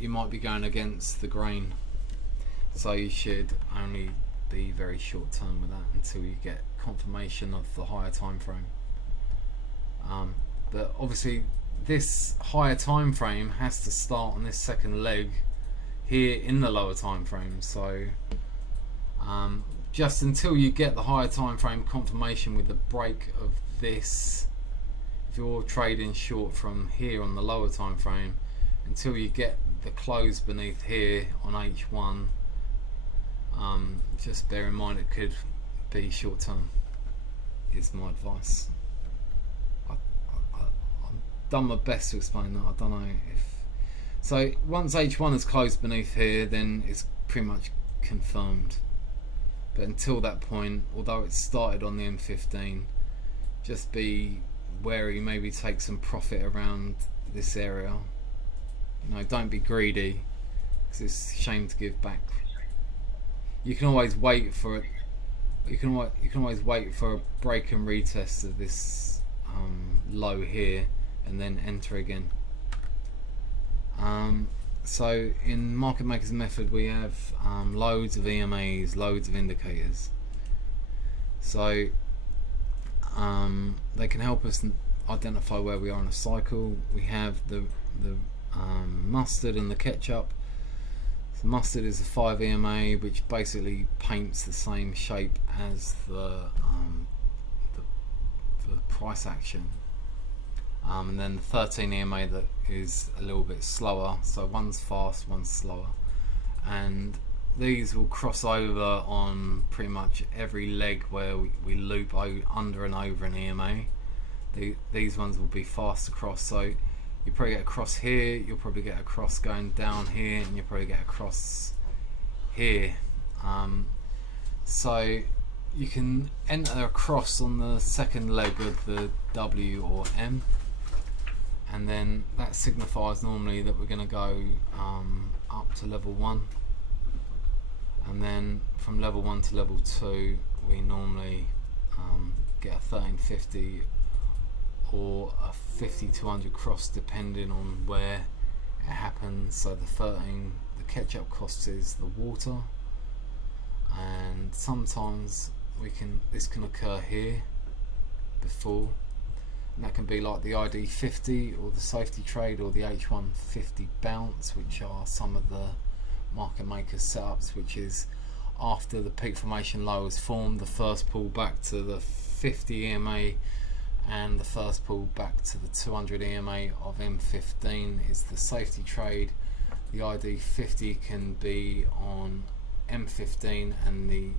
you might be going against the grain. So you should only be very short term with that until you get confirmation of the higher time frame. But obviously this higher time frame has to start on this second leg here in the lower time frame. So just until you get the higher time frame confirmation with the break of this, if you're trading short from here on the lower time frame, until you get the close beneath here on H1, just bear in mind it could be short term, is my advice. I've done my best to explain that. I don't know if so. Once H1 is closed beneath here, then it's pretty much confirmed. But until that point, although it started on the M15, just be wary, maybe take some profit around this area. Don't be greedy, because it's a shame to give back. You can always wait for it. You can always wait for a break and retest of this low here, and then enter again. So in Market Maker's method, we have loads of EMAs, loads of indicators. So they can help us identify where we are in a cycle. We have the mustard and the ketchup. So mustard is a 5 EMA, which basically paints the same shape as the price action. And then the 13 EMA that is a little bit slower, so one's fast, one's slower, and these will cross over on pretty much every leg where we loop under and over an EMA. These ones will be fast across, so you probably get across here, you'll probably get across going down here, and you'll probably get across here. So you can enter across on the second leg of the W or M, and then that signifies normally that we're going to go up to level 1, and then from level 1 to level 2 we normally get a 1350 or a 50-200 cross, depending on where it happens. So the ketchup cost is the water, and sometimes this can occur here before, and that can be like the ID 50 or the safety trade or the H150 bounce, which are some of the market makers setups, which is after the peak formation low is formed, the first pull back to the 50 EMA and the first pull back to the 200 EMA of M15 is the safety trade. The ID 50 can be on M15, and the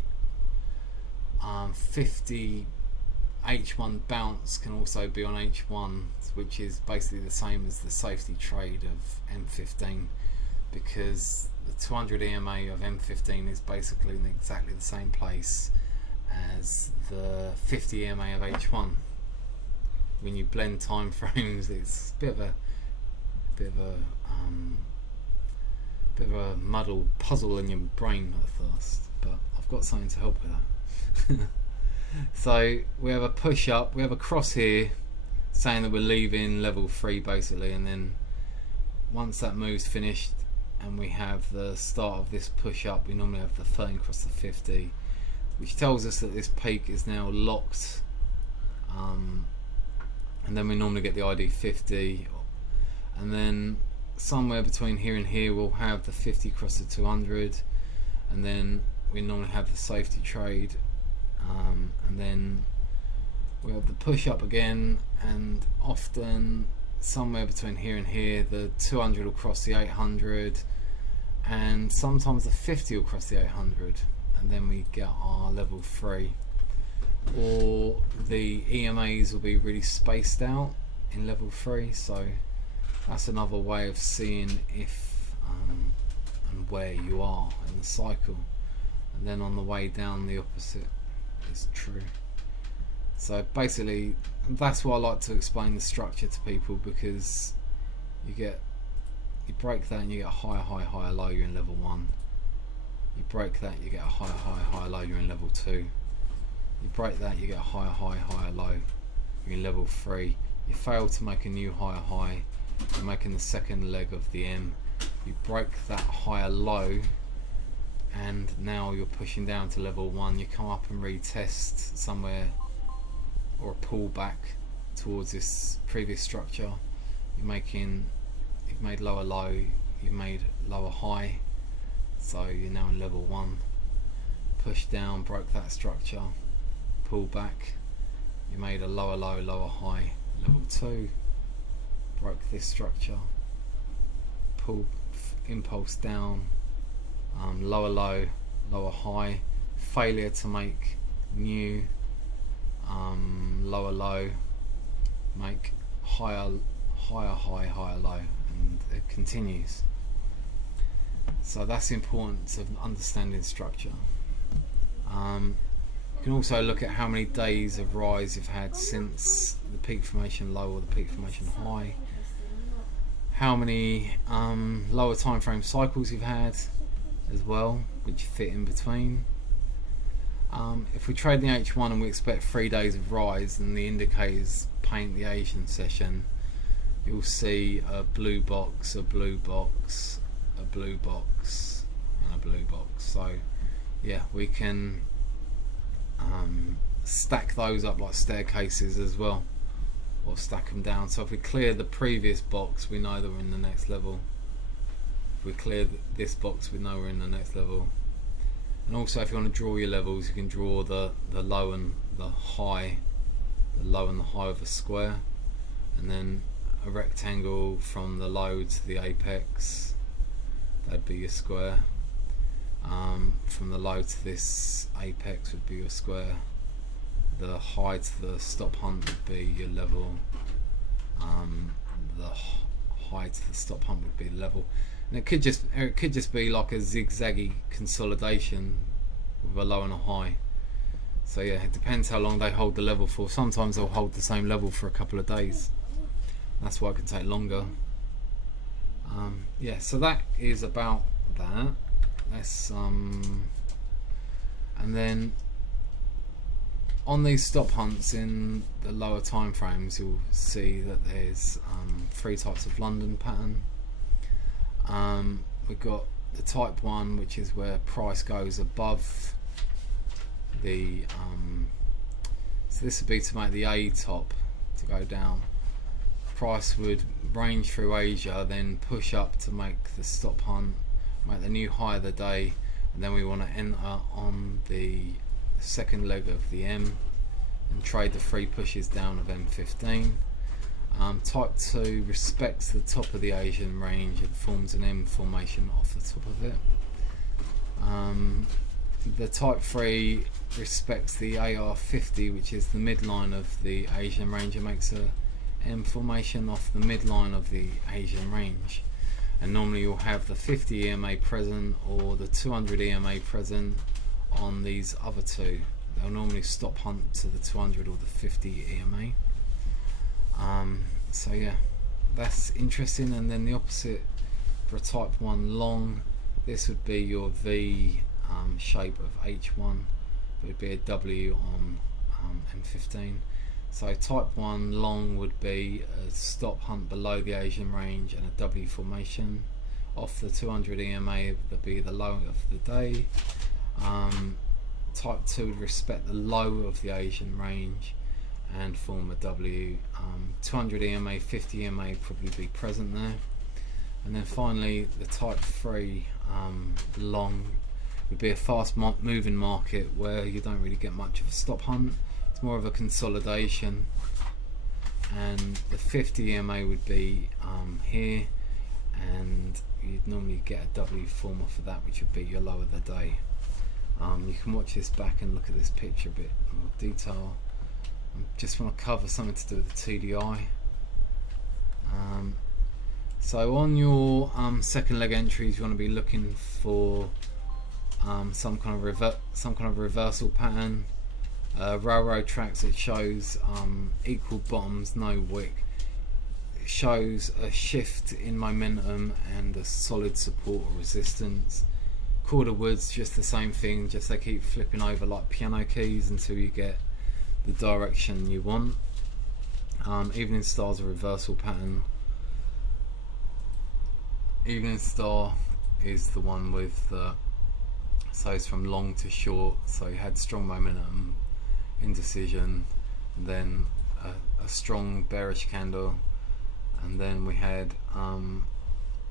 50 H1 bounce can also be on H1, which is basically the same as the safety trade of M15, because the 200 EMA of M15 is basically in exactly the same place as the 50 EMA of H1. When you blend time frames, it's a bit of a muddle puzzle in your brain at first, but I've got something to help with that. So we have a push up, we have a cross here saying that we're leaving level 3 basically, and then once that move's finished and we have the start of this push up, we normally have the 13 across the 50, which tells us that this peak is now locked, and then we normally get the ID 50, and then somewhere between here and here we'll have the 50 across the 200, and then we normally have the safety trade, and then we have the push up again, and often somewhere between here and here the 200 will cross the 800, and sometimes the 50 will cross the 800, and then we get our level 3. Or the EMAs will be really spaced out in level 3, so that's another way of seeing if and where you are in the cycle. And then on the way down, the opposite is true. So basically that's why I like to explain the structure to people, because you break that and you get a higher high, higher low, you're in level 1. You break that, you get a higher high, higher low, you're in level 2. You break that, you get a higher high, higher low, you're in level 3. You fail to make a new higher high, you're making the second leg of the M. You break that higher low, and now you're pushing down to level 1. You come up and retest somewhere, or a pullback towards this previous structure. You've made lower low, you've made lower high, so you're now in level 1. Push down, broke that structure, pull back, you made a lower low, lower high, level 2, broke this structure, pull, impulse down, lower low, lower high, failure to make new lower low, make higher higher high, higher low, and it continues. So that's the importance of understanding structure. You can also look at how many days of rise you've had since the peak formation low or the peak formation high, how many lower time frame cycles you've had as well, which fit in between. If we trade the H1 and we expect 3 days of rise and the indicators paint the Asian session, you'll see a blue box, a blue box, a blue box, and a blue box. So yeah, we can stack those up like staircases as well, or stack them down. So if we clear the previous box, we know that we're in the next level. If we clear this box, we know we're in the next level. And also, if you want to draw your levels, you can draw the low and the high, the low and the high of a square, and then a rectangle from the low to the apex. That'd be your square. From the low to this apex would be your square. The high to the stop hunt would be your level. The high to the stop hunt would be the level. And it could just be like a zigzaggy consolidation with a low and a high. So yeah, it depends how long they hold the level for. Sometimes they'll hold the same level for a couple of days. That's why it can take longer. Yeah, so that is about that. Let's and then on these stop hunts in the lower time frames, you'll see that there's 3 types of London pattern. We've got the type 1, which is where price goes above the so this would be to make the A top to go down. Price would range through Asia, then push up to make the stop hunt, make the new high of the day, and then we want to enter on the second leg of the M and trade the 3 pushes down of M15. Type 2 respects the top of the Asian range and forms an M formation off the top of it. The type 3 respects the AR50, which is the midline of the Asian range, and makes a M formation off the midline of the Asian range. And normally you'll have the 50 EMA present or the 200 EMA present on these other two. They'll normally stop hunt to the 200 or the 50 EMA. So yeah, that's interesting. And then the opposite for a type 1 long, this would be your V shape of H1, but it would be a W on M15. So type 1 long would be a stop hunt below the Asian range and a W formation off the 200 EMA would be the low of the day. Type 2 would respect the low of the Asian range and form a W. 200 EMA, 50 EMA probably be present there. And then finally the type 3 long would be a fast moving market where you don't really get much of a stop hunt. It's more of a consolidation, and the 50 EMA would be here, and you'd normally get a W form off of that, which would be your low of the day. You can watch this back and look at this picture a bit more detail. I just want to cover something to do with the TDI. So on your second leg entries, you want to be looking for some kind of reversal pattern. Railroad tracks, it shows equal bottoms, no wick. It shows a shift in momentum and a solid support or resistance. Quarter woods, just the same thing, just they keep flipping over like piano keys until you get the direction you want. Evening star's a reversal pattern. Evening star is the one with the, so it's from long to short, so you had strong momentum, indecision, and then a strong bearish candle, and then we had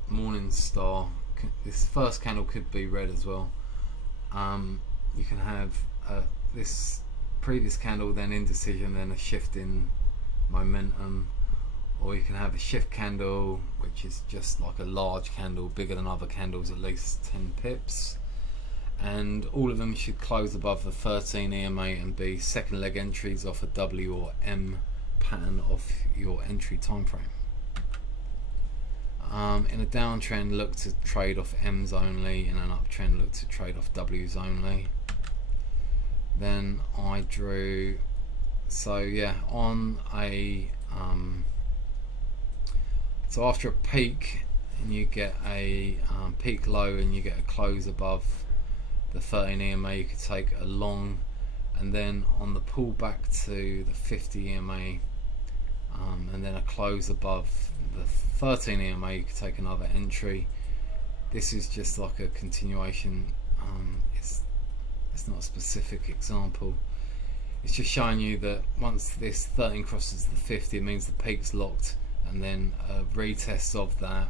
morning star. This first candle could be red as well. You can have this previous candle, then indecision, then a shift in momentum, or you can have a shift candle which is just like a large candle, bigger than other candles, at least 10 pips, and all of them should close above the 13 EMA and be second leg entries off a W or M pattern of your entry time frame. In a downtrend, look to trade off M's only. In an uptrend, look to trade off W's only. then I drew, so yeah, on a so after a peak, and you get a peak low and you get a close above the 13 EMA, you could take a long, and then on the pullback to the 50 EMA, and then a close above the 13 EMA, you could take another entry. This is just like a continuation. It's not a specific example. It's just showing you that once this 13 crosses the 50, it means the peak's locked, and then a retest of that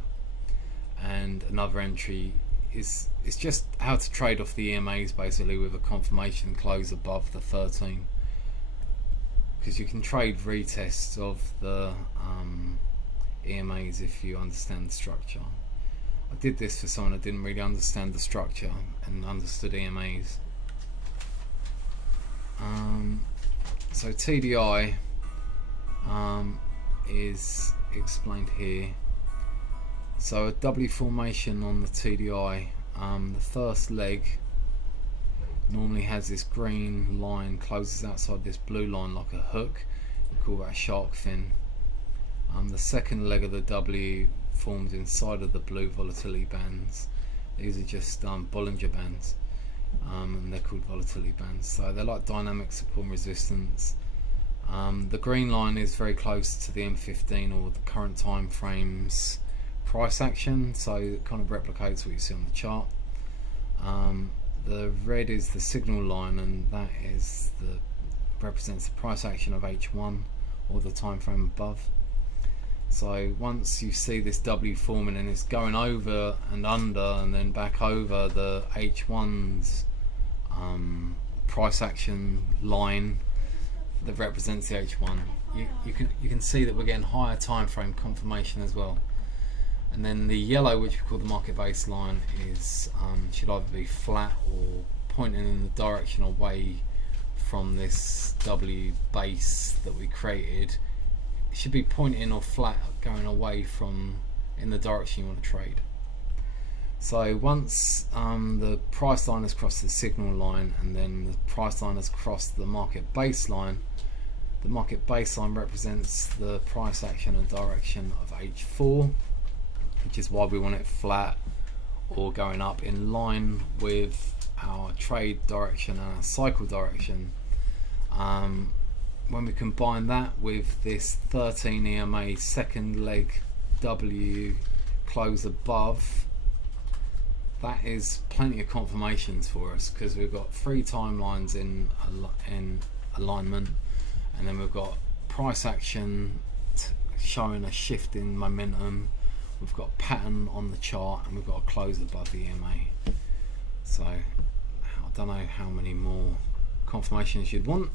and another entry is, it's just how to trade off the EMAs basically with a confirmation close above the 13, because you can trade retests of the EMAs if you understand the structure. I did this for someone that didn't really understand the structure and understood EMAs. So TDI is explained here. So a W formation on the TDI, the first leg normally has this green line, closes outside this blue line like a hook. We call that a shark fin. The second leg of the W forms inside of the blue volatility bands. These are just Bollinger Bands, and they're called volatility bands. So they're like dynamic support and resistance. The green line is very close to the M15 or the current time frame's price action, so it kind of replicates what you see on the chart. The red is the signal line, and that is represents the price action of H1 or the time frame above. So once you see this W forming and it's going over and under and then back over the H1's price action line that represents the H1, you can see that we're getting higher time frame confirmation as well. And then the yellow, which we call the market baseline, is should either be flat or pointing in the direction away from this W base that we created. It should be pointing or flat, going away from in the direction you want to trade. So once the price line has crossed the signal line and then the price line has crossed the market baseline, the market baseline represents the price action and direction of H4, which is why we want it flat or going up in line with our trade direction and our cycle direction. When we combine that with this 13 EMA second leg W close above, that is plenty of confirmations for us, because we've got 3 timelines in alignment, and then we've got price action showing a shift in momentum, we've got pattern on the chart, and we've got a close above the EMA. So I don't know how many more confirmations you'd want.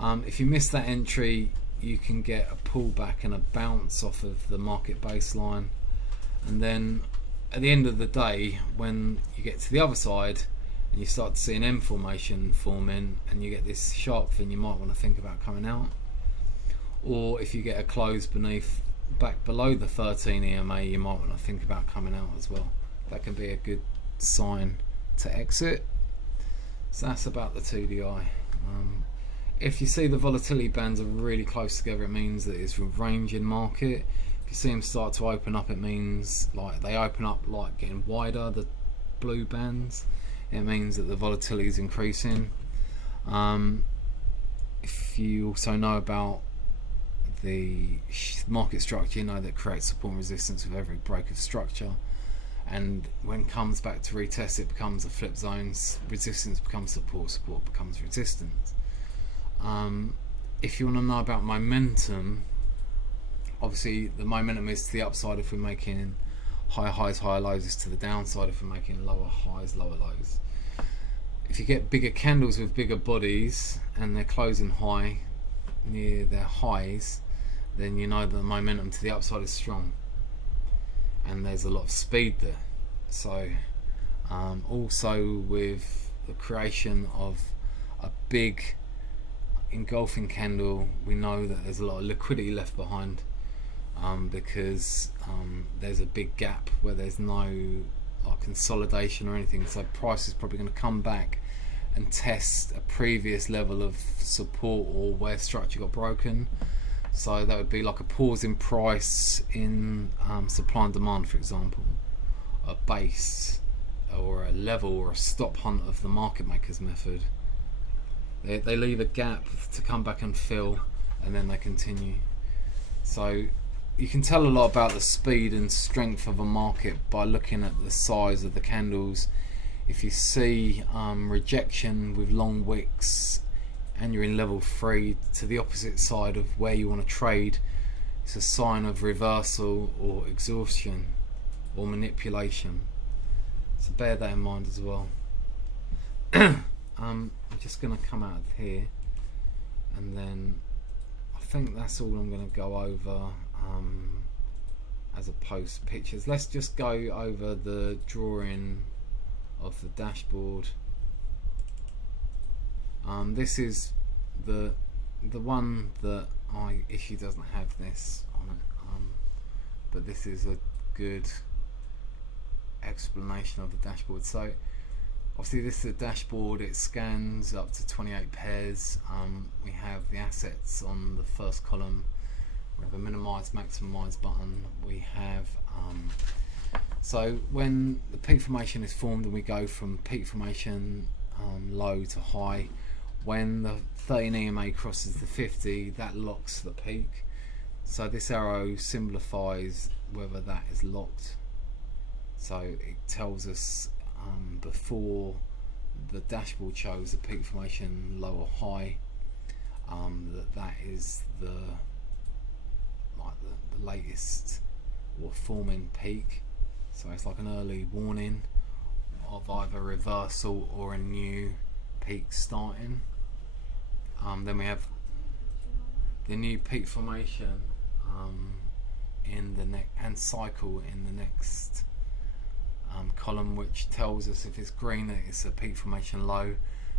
If you miss that entry, you can get a pullback and a bounce off of the market baseline, and then at the end of the day, when you get to the other side and you start to see an M formation forming and you get this sharp fin, you might want to think about coming out. Or if you get a close back below the 13 EMA, you might want to think about coming out as well. That can be a good sign to exit. So that's about the TDI. If you see the volatility bands are really close together, it means that it's a ranging market. If you see them start to open up, it means like they open up like getting wider, the blue bands. It means that the volatility is increasing. If you also know about the market structure, you know that creates support and resistance with every break of structure, and when it comes back to retest, it becomes a flip zone. Resistance becomes support, support becomes resistance. If you want to know about momentum, obviously the momentum is to the upside if we're making higher highs, higher lows, is to the downside if we're making lower highs, lower lows. If you get bigger candles with bigger bodies and they're closing high near their highs, then you know that the momentum to the upside is strong and there's a lot of speed there. So also with the creation of a big engulfing candle, we know that there's a lot of liquidity left behind, because there's a big gap where there's no consolidation or anything, so price is probably going to come back and test a previous level of support or where structure got broken. So that would be like a pause in price in supply and demand, for example, a base or a level or a stop hunt of the market makers method. They leave a gap to come back and fill, and then they continue. So you can tell a lot about the speed and strength of a market by looking at the size of the candles. If you see rejection with long wicks and you're in level 3 to the opposite side of where you want to trade, it's a sign of reversal or exhaustion or manipulation. So bear that in mind as well. I'm just going to come out of here, and then I think that's all I'm going to go over as a post pictures. Let's just go over the drawing of the dashboard. This is the one that I issue doesn't have this on it, but this is a good explanation of the dashboard. So obviously this is a dashboard, it scans up to 28 pairs. We have the assets on the first column, we have a minimize, maximize button, we have so when the peak formation is formed and we go from peak formation low to high, when the 13 EMA crosses the 50, that locks the peak. So this arrow simplifies whether that is locked. So it tells us before the dashboard shows the peak formation low or high, that is the latest or forming peak. So it's like an early warning of either reversal or a new peak starting. Then we have the new peak formation in the next, and cycle in the next column, which tells us if it's green it's a peak formation low.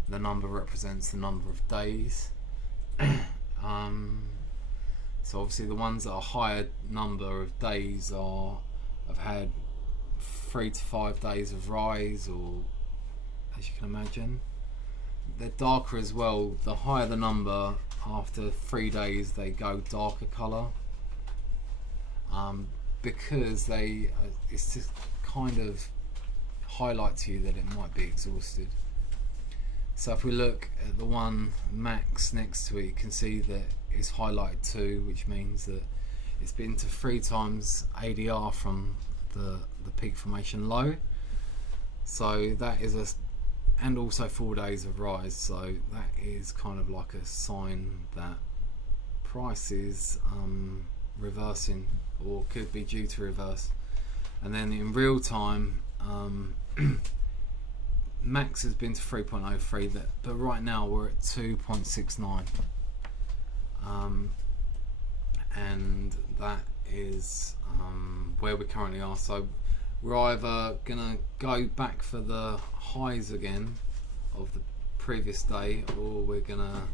The number represents the number of days. So obviously the ones that are higher number of days have had 3 to 5 days of rise, or as you can imagine they're darker as well. The higher the number, after 3 days they go darker colour, because they it's just kind of highlight to you that it might be exhausted. So if we look at the one max next to it, you can see that it's highlighted 2, which means that it's been to 3 times ADR from the peak formation low. So that is and also 4 days of rise, so that is kind of like a sign that price is reversing or could be due to reverse. And then in real time, max has been to 3.03, but right now we're at 2.69, and that is where we currently are. So we're either gonna go back for the highs again of the previous day, or we're gonna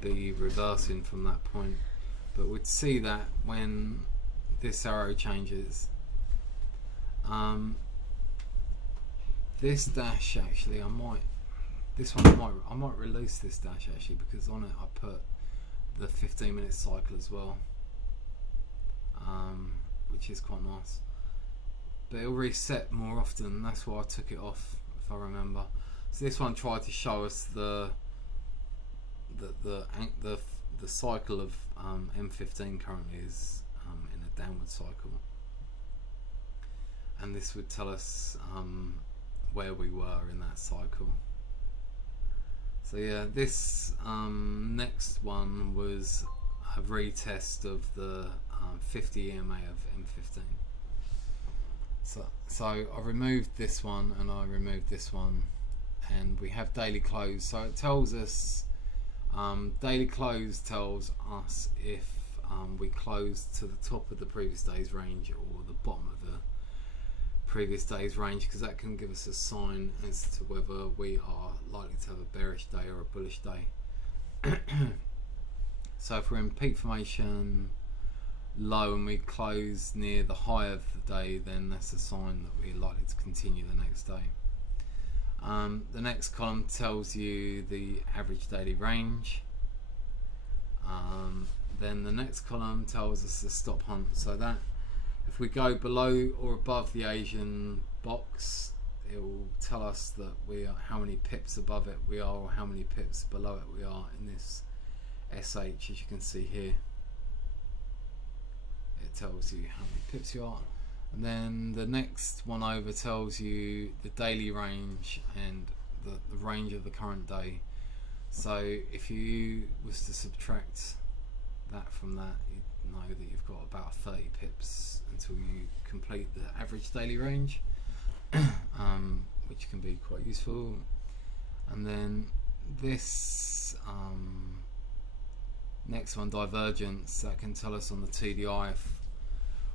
be reversing from that point. But we'd see that when this arrow changes. This dash, actually, I might release this dash actually, because on it I put the 15-minute cycle as well, which is quite nice. But it'll reset more often. That's why I took it off, if I remember. So this one tried to show us the cycle of M15 currently is in a downward cycle, and this would tell us where we were in that cycle. So yeah, this next one was a retest of the 50 EMA of M15. So I removed this one and I removed this one, and we have daily close. So it tells us, daily close tells us if we close to the top of the previous day's range or the bottom of the previous day's range, because that can give us a sign as to whether we are likely to have a bearish day or a bullish day. So if we're in peak formation low and we close near the high of the day, then that's a sign that we're likely to continue the next day. The next column tells you the average daily range. Then the next column tells us the stop hunt, so that if we go below or above the Asian box, it will tell us that we are how many pips above it we are, or how many pips below it we are in this SH. As you can see here, it tells you how many pips you are. And then the next one over tells you the daily range and the range of the current day. So if you was to subtract that from that, you know that you've got about 30 pips until you complete the average daily range, which can be quite useful. And then this next one, divergence, that can tell us on the TDI if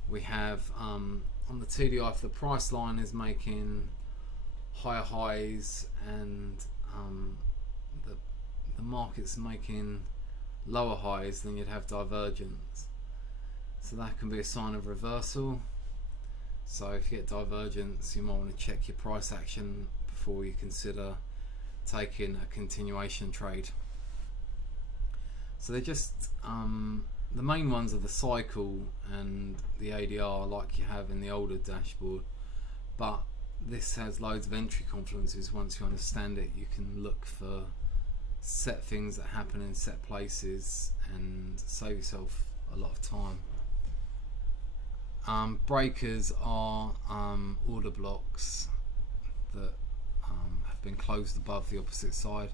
we have on the TDI if the price line is making higher highs and the market's making lower highs, then you'd have divergence. So that can be a sign of reversal. So if you get divergence, you might want to check your price action before you consider taking a continuation trade. So they're just the main ones are the cycle and the ADR, like you have in the older dashboard, but this has loads of entry confluences. Once you understand it, you can look for set things that happen in set places and save yourself a lot of time. Breakers are order blocks that have been closed above the opposite side,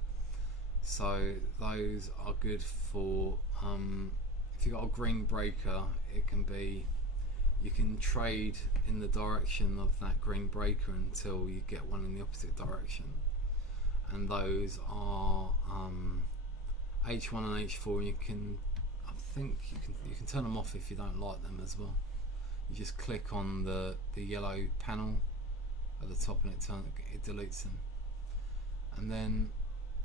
so those are good for if you've got a green breaker, it can be, you can trade in the direction of that green breaker until you get one in the opposite direction, and those are H1 and H4. And you can, I think you can turn them off if you don't like them as well. You just click on the yellow panel at the top and it deletes them. And then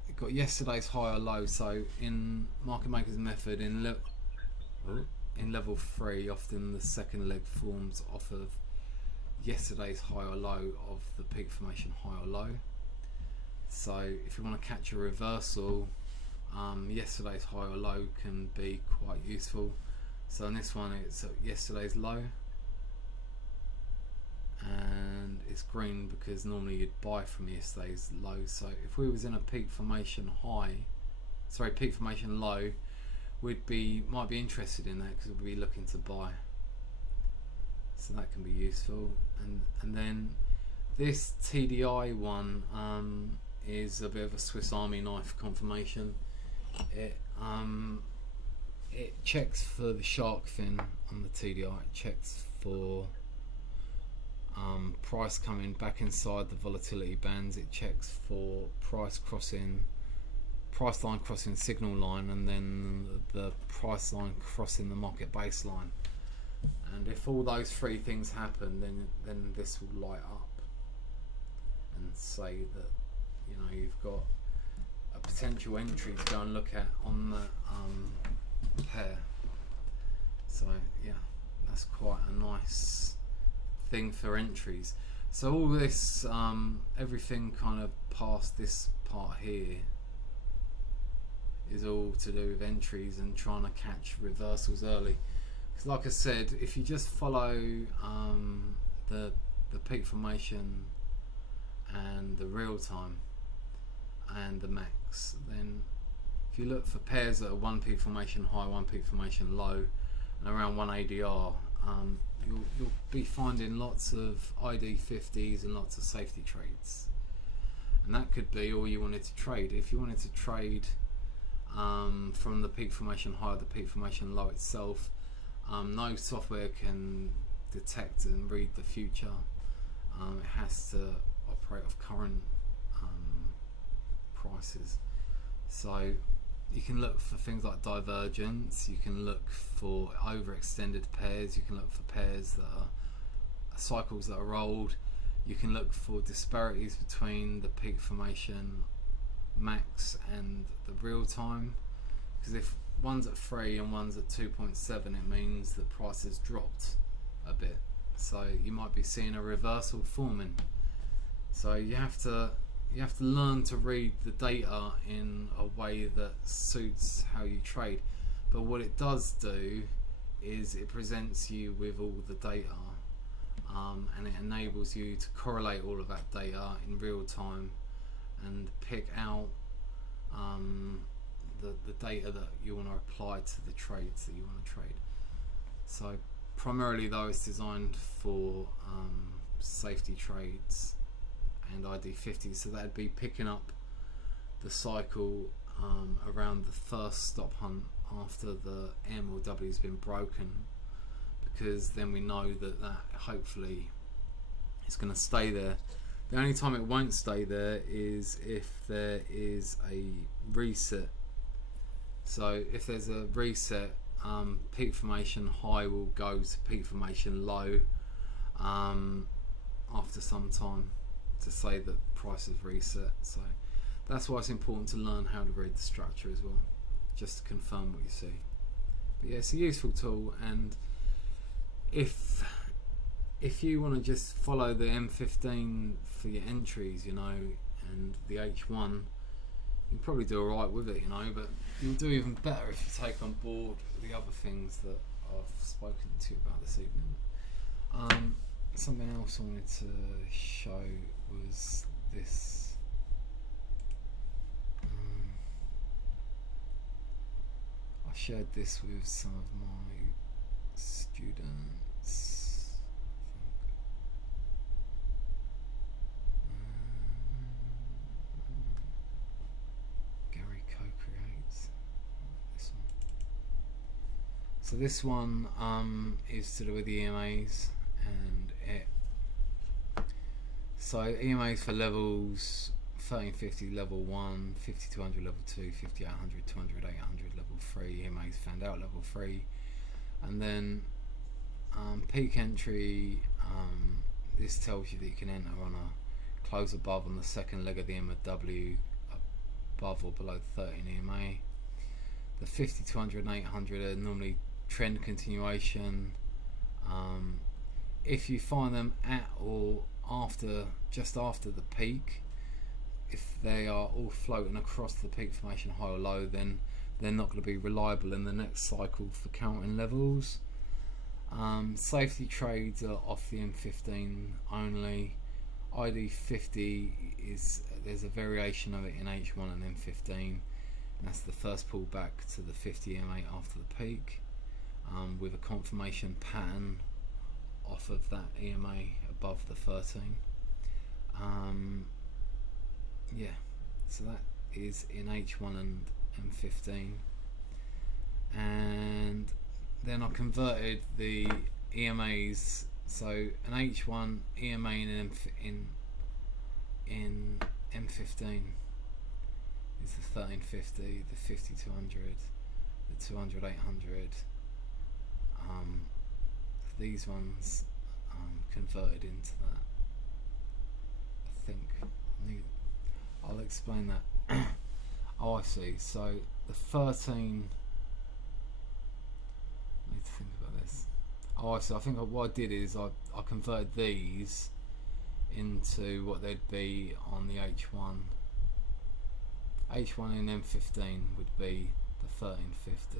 you've got yesterday's high or low. So in market makers method, in level 3, often the second leg forms off of yesterday's high or low of the peak formation high or low. So if you want to catch a reversal, yesterday's high or low can be quite useful. So in this one, it's yesterday's low, and it's green because normally you'd buy from yesterday's low. So if we was in a peak formation peak formation low, might be interested in that because we'd be looking to buy. So that can be useful. And then this TDI one is a bit of a Swiss Army knife confirmation. It checks for the shark fin on the TDI. It checks for price coming back inside the volatility bands. It checks for price line crossing signal line, and then the price line crossing the market baseline. And if all those three things happen, then this will light up and say that, you know, you've got a potential entry to go and look at on the pair. So yeah, that's quite a nice thing for entries. So all this, everything kind of past this part here is all to do with entries and trying to catch reversals early. Because like I said, if you just follow the peak formation and the real time and the max, then if you look for pairs that are one peak formation high, one peak formation low, and around one ADR, you'll be finding lots of ID 50s and lots of safety trades. And that could be all you wanted to trade. If you wanted to trade from the peak formation high, the peak formation low itself, no software can detect and read the future. It has to operate off current prices. So you can look for things like divergence, you can look for overextended pairs, you can look for pairs that are cycles that are rolled, you can look for disparities between the peak formation max and the real time, because if one's at 3 and one's at 2.7, it means the price has dropped a bit, so you might be seeing a reversal forming. So you have to you have to learn to read the data in a way that suits how you trade. But what it does do is it presents you with all the data, and it enables you to correlate all of that data in real time and pick out the data that you want to apply to the trades that you want to trade. So primarily though, it's designed for safety trades and ID50, so that'd be picking up the cycle around the first stop hunt after the M or W has been broken, because then we know that hopefully it's going to stay there. The only time it won't stay there is if there is a reset. So if there's a reset, peak formation high will go to peak formation low after some time to say that price is reset. So that's why it's important to learn how to read the structure as well, just to confirm what you see. But yeah, it's a useful tool, and if you want to just follow the M15 for your entries, you know, and the H1, you can probably do alright with it, you know, but you'll do even better if you take on board the other things that I've spoken to you about this evening. Something else I wanted to show was this. I shared this with some of my students. Gary co-creates this one. So this one is to do with the EMAs, and so EMAs for levels 1350 level 1, 5200 level 2, 5800, 200, 800 level 3, EMAs found out level 3, and then peak entry, this tells you that you can enter on a close above on the second leg of the MW, above or below 13 EMA. The 50, 200 and 800 are normally trend continuation. If you find them at or after, just after the peak, if they are all floating across the peak formation high or low, then they're not going to be reliable in the next cycle for counting levels. Safety trades are off the M15 only. ID50 is, there's a variation of it in H1 and M15, and that's the first pullback to the 50 EMA after the peak, with a confirmation pattern off of that EMA above the 13. Yeah, so that is in H1 and M15, and then I converted the EMAs. So an H1 EMA in M15 is the 1350, the 50 200, the 200 800. These ones converted into that. I think I'll explain that. Oh, I see. So the 13. I need to think about this. Oh, so I think what I did is I converted these into what they'd be on the H1. H1 in M15 would be the 1350,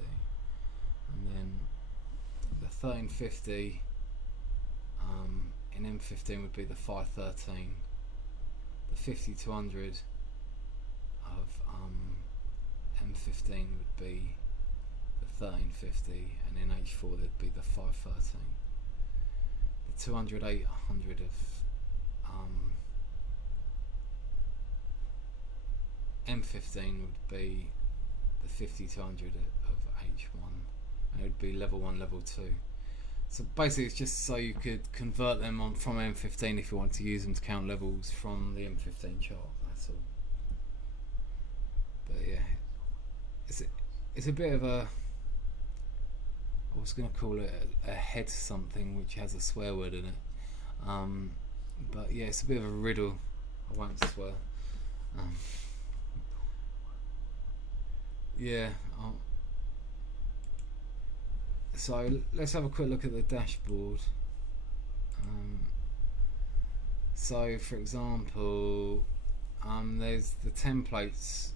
and then the 1350 in M15 would be the 513. The 50 200 of M15 would be the 1350, and in H4 there'd be the 513. The 200 800 of M15 would be the 50 200 of H1, and it would be level 1, level 2. So basically it's just so you could convert them on from M15 if you want to use them to count levels from the M15 chart, that's all. But yeah, it's a bit of a, I was going to call it a head something which has a swear word in it, but yeah, it's a bit of a riddle. I won't swear. Yeah, so let's have a quick look at the dashboard. So for example, there's the templates.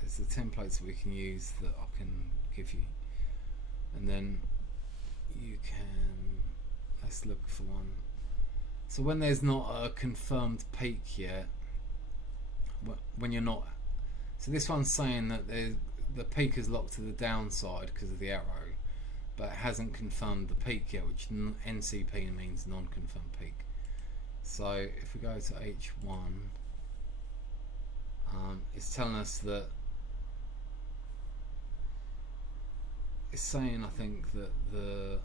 There's the templates that we can use that I can give you, and then you can, let's look for one. So when there's not a confirmed peak yet, when you're not, so this one's saying that the peak is locked to the downside because of the arrow, but it hasn't confirmed the peak yet, which NCP means non-confirmed peak. So if we go to H1, it's telling us that it's saying, I think, that the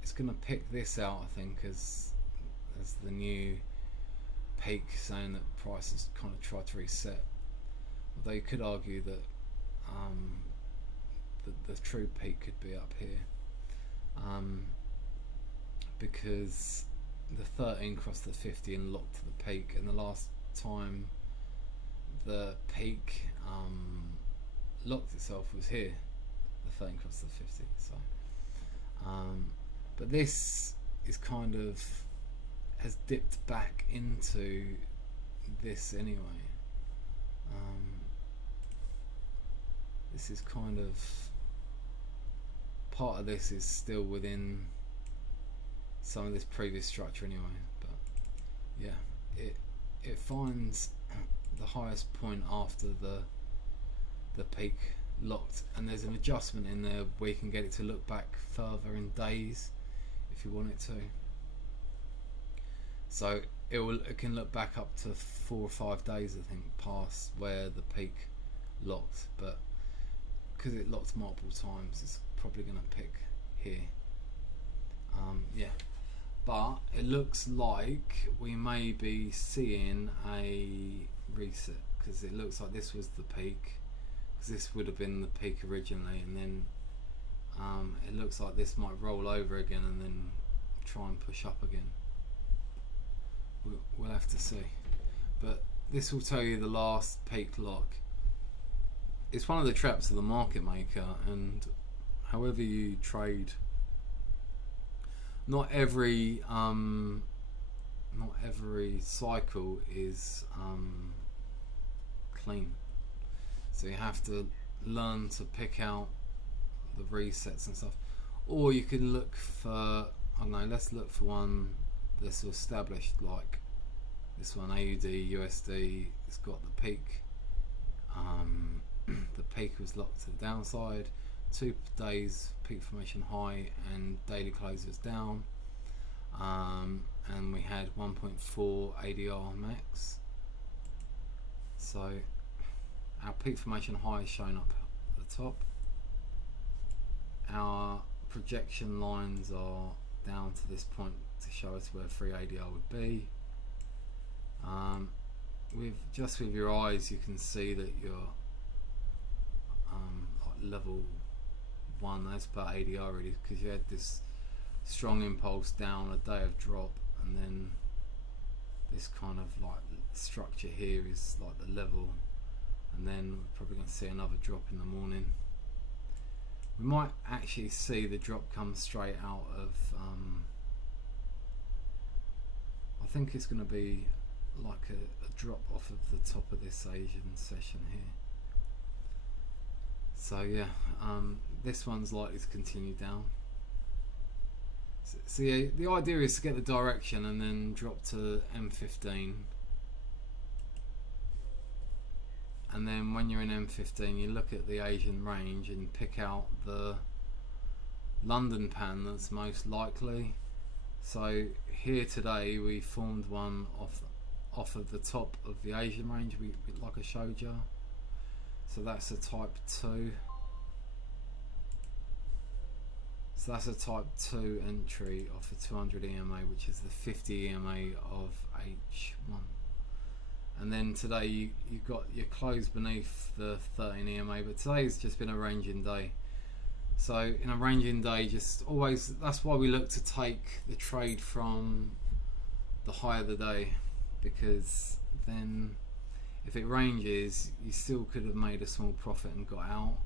it's going to pick this out, I think, as the new peak, saying that price has kind of tried to reset. Although you could argue that the true peak could be up here, because the 13 crossed the 50 and locked to the peak, and the last time the peak locked itself was here, the 13 crossed the 50. So but this is kind of has dipped back into this anyway. This is kind of, part of this is still within some of this previous structure anyway, but yeah, it finds the highest point after the peak locked, and there's an adjustment in there where you can get it to look back further in days if you want it to. So it can look back up to 4 or 5 days, I think, past where the peak locked, but because it locked multiple times, it's probably going to pick here. Yeah, but it looks like we may be seeing a reset, because it looks like this was the peak, because this would have been the peak originally, and then it looks like this might roll over again and then try and push up again. We'll have to see, but this will tell you the last peak lock. It's one of the traps of the market maker, and however you trade, not every cycle is clean, so you have to learn to pick out the resets and stuff. Or you can look for, I don't know, let's look for one that's established, like this one, AUD USD. It's got the peak, the peak was locked to the downside, 2 days peak formation high, and daily close was down, and we had 1.4 ADR max. So our peak formation high is shown up at the top. Our projection lines are down to this point to show us where 3 ADR would be. With your eyes, you can see that you're like level 1. That's about ADR really, because you had this strong impulse down, a day of drop, and then this kind of like structure here is like the level, and then we're probably going to see another drop in the morning. We might actually see the drop come straight out of I think it's going to be like a drop off of the top of this Asian session here. So yeah, this one's likely to continue down. So yeah, the idea is to get the direction and then drop to M15, and then when you're in M15 you look at the Asian range and pick out the London pan that's most likely. So here today we formed one off of the top of the Asian range, like I showed you. So that's a type 2. So that's a type 2 entry off a 200 EMA, which is the 50 EMA of H1. And then today you got your close beneath the 13 EMA, but today's just been a ranging day. So in a ranging day, just always, that's why we look to take the trade from the high of the day, because then if it ranges, you still could have made a small profit and got out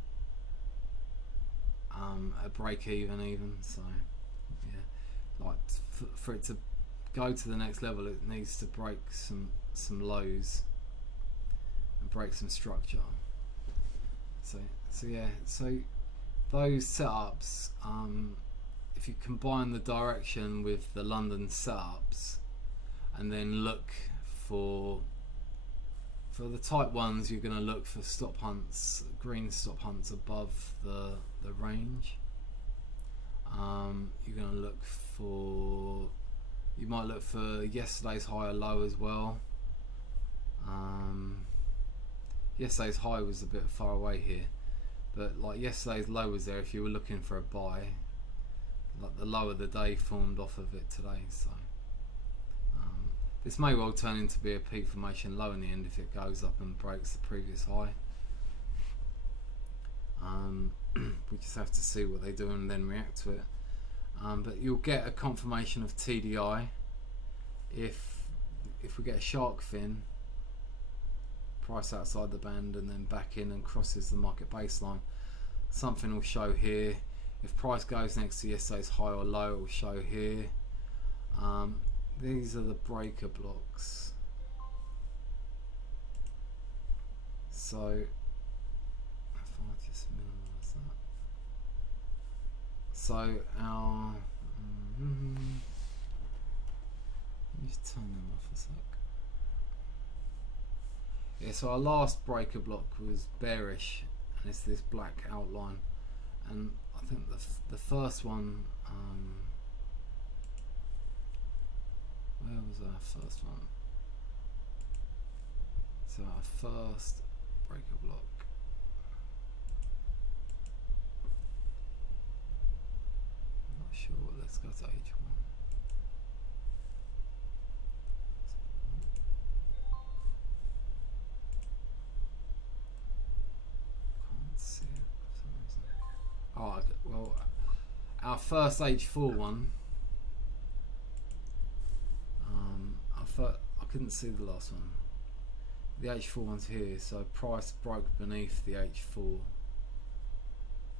at break even. So yeah, like for it to go to the next level, it needs to break some lows and break some structure. So yeah, so those setups, if you combine the direction with the London setups and then look for the type ones, you're going to look for stop hunts, green stop hunts above the range. You're going to look for, you might look for yesterday's high or low as well. Yesterday's high was a bit far away here, but like yesterday's low was there if you were looking for a buy. Like the low of the day formed off of it today, so this may well turn into be a peak formation low in the end if it goes up and breaks the previous high. We just have to see what they do and then react to it. But you'll get a confirmation of TDI if we get a shark fin, price outside the band and then back in and crosses the market baseline. Something will show here. If price goes next to yesterday's high or low, it will show here. These are the breaker blocks. So if I just minimize that. So our let me just turn them off a sec. Yeah, so our last breaker block was bearish, and it's this black outline. And I think the first one, where was our first one? So our first breaker block. I'm not sure. Let's go to H1. Can't see it for some reason. Oh, okay. Well, our first H4 one. I couldn't see the last one. The H4 one's here, so price broke beneath the H4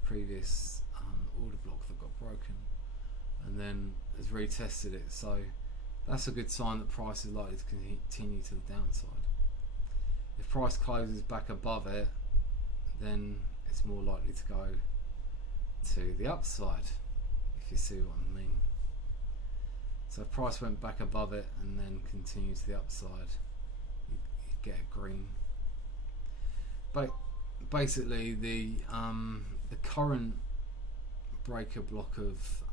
previous order block that got broken, and then has retested it. So that's a good sign that price is likely to continue to the downside. If price closes back above it, then it's more likely to go to the upside, if you see what I mean. So if price went back above it and then continues to the upside, you get a green. But basically the current breaker block of,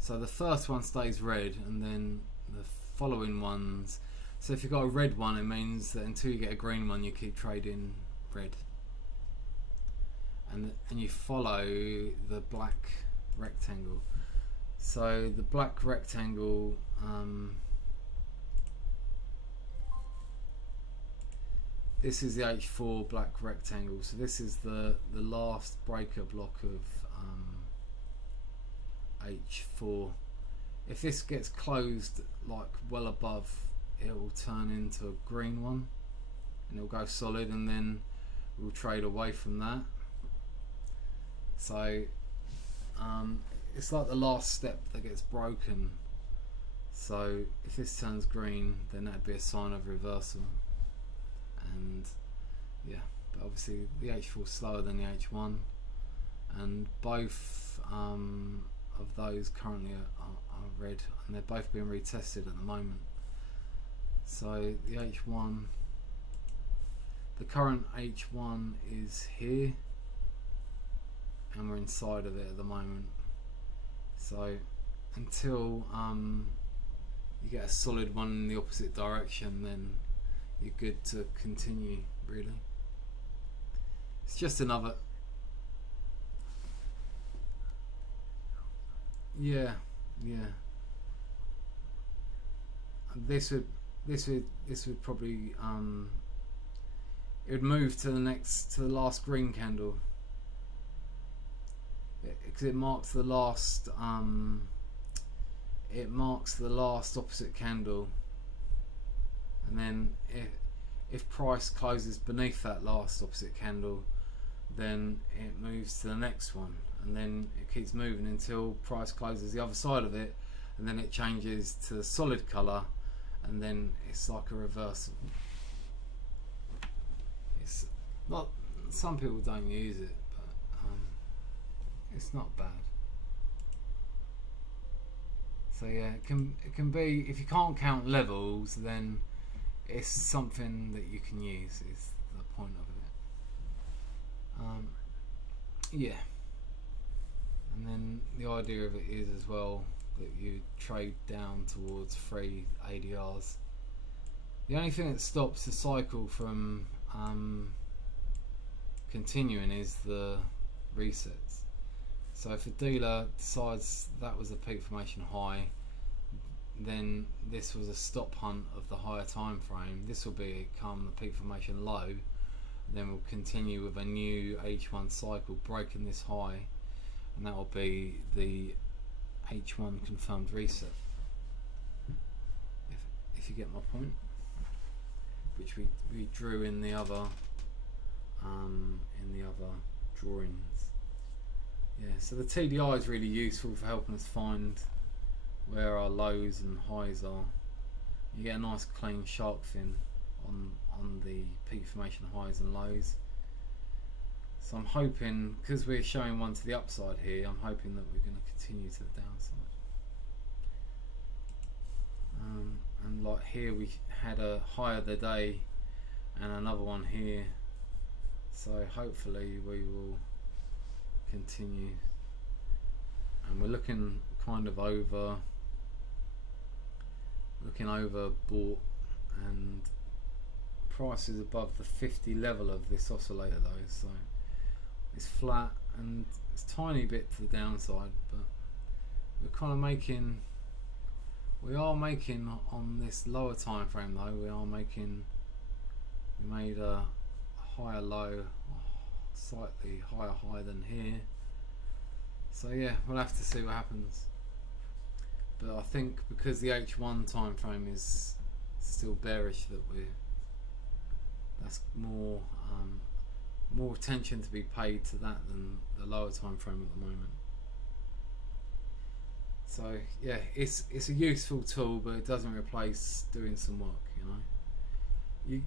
so the first one stays red and then the following ones, so if you've got a red one, it means that until you get a green one you keep trading red, and you follow the black rectangle. So the black rectangle, this is the H4 black rectangle, so this is the last breaker block of H4. If this gets closed like well above, it will turn into a green one and it will go solid, and then we'll trade away from that. So it's like the last step that gets broken. So if this turns green, then that'd be a sign of reversal. And yeah, but obviously the H4 is slower than the H1, and both of those currently are red, and they're both being retested at the moment. So the H1, the current H1 is here, and we're inside of it at the moment. So until you get a solid one in the opposite direction, then you're good to continue, really. It's just another, yeah. This would probably it would move to the last green candle, because it marks the last opposite candle, and then if price closes beneath that last opposite candle, then it moves to the next one, and then it keeps moving until price closes the other side of it, and then it changes to solid colour, and then it's like a reversal. It's not, some people don't use it, but it's not bad. So yeah, it can be, if you can't count levels, then it's something that you can use, is the point of it. Yeah, and then the idea of it is as well that you trade down towards 3 ADRs. The only thing that stops the cycle from continuing is the resets. So if a dealer decides that was a peak formation high, then this was a stop hunt of the higher time frame, this will become the peak formation low, then we'll continue with a new H1 cycle breaking this high, and that will be the H1 confirmed reset, if you get my point, which we drew in the other drawings. Yeah, so the TDI is really useful for helping us find where our lows and highs are. You get a nice clean shark fin on the peak formation highs and lows. So I'm hoping, because we're showing one to the upside here, I'm hoping that we're going to continue to the downside. And like here we had a high of the day and another one here, so hopefully we will continue. And we're looking kind of overbought and price is above the 50 level of this oscillator though, so it's flat and it's a tiny bit to the downside, but we're kind of making, we are making on this lower time frame though, we made a higher low, slightly higher high than here. So yeah, we'll have to see what happens. But I think because the H1 time frame is still bearish, that's more attention to be paid to that than the lower time frame at the moment. So yeah, it's a useful tool, but it doesn't replace doing some work, you know.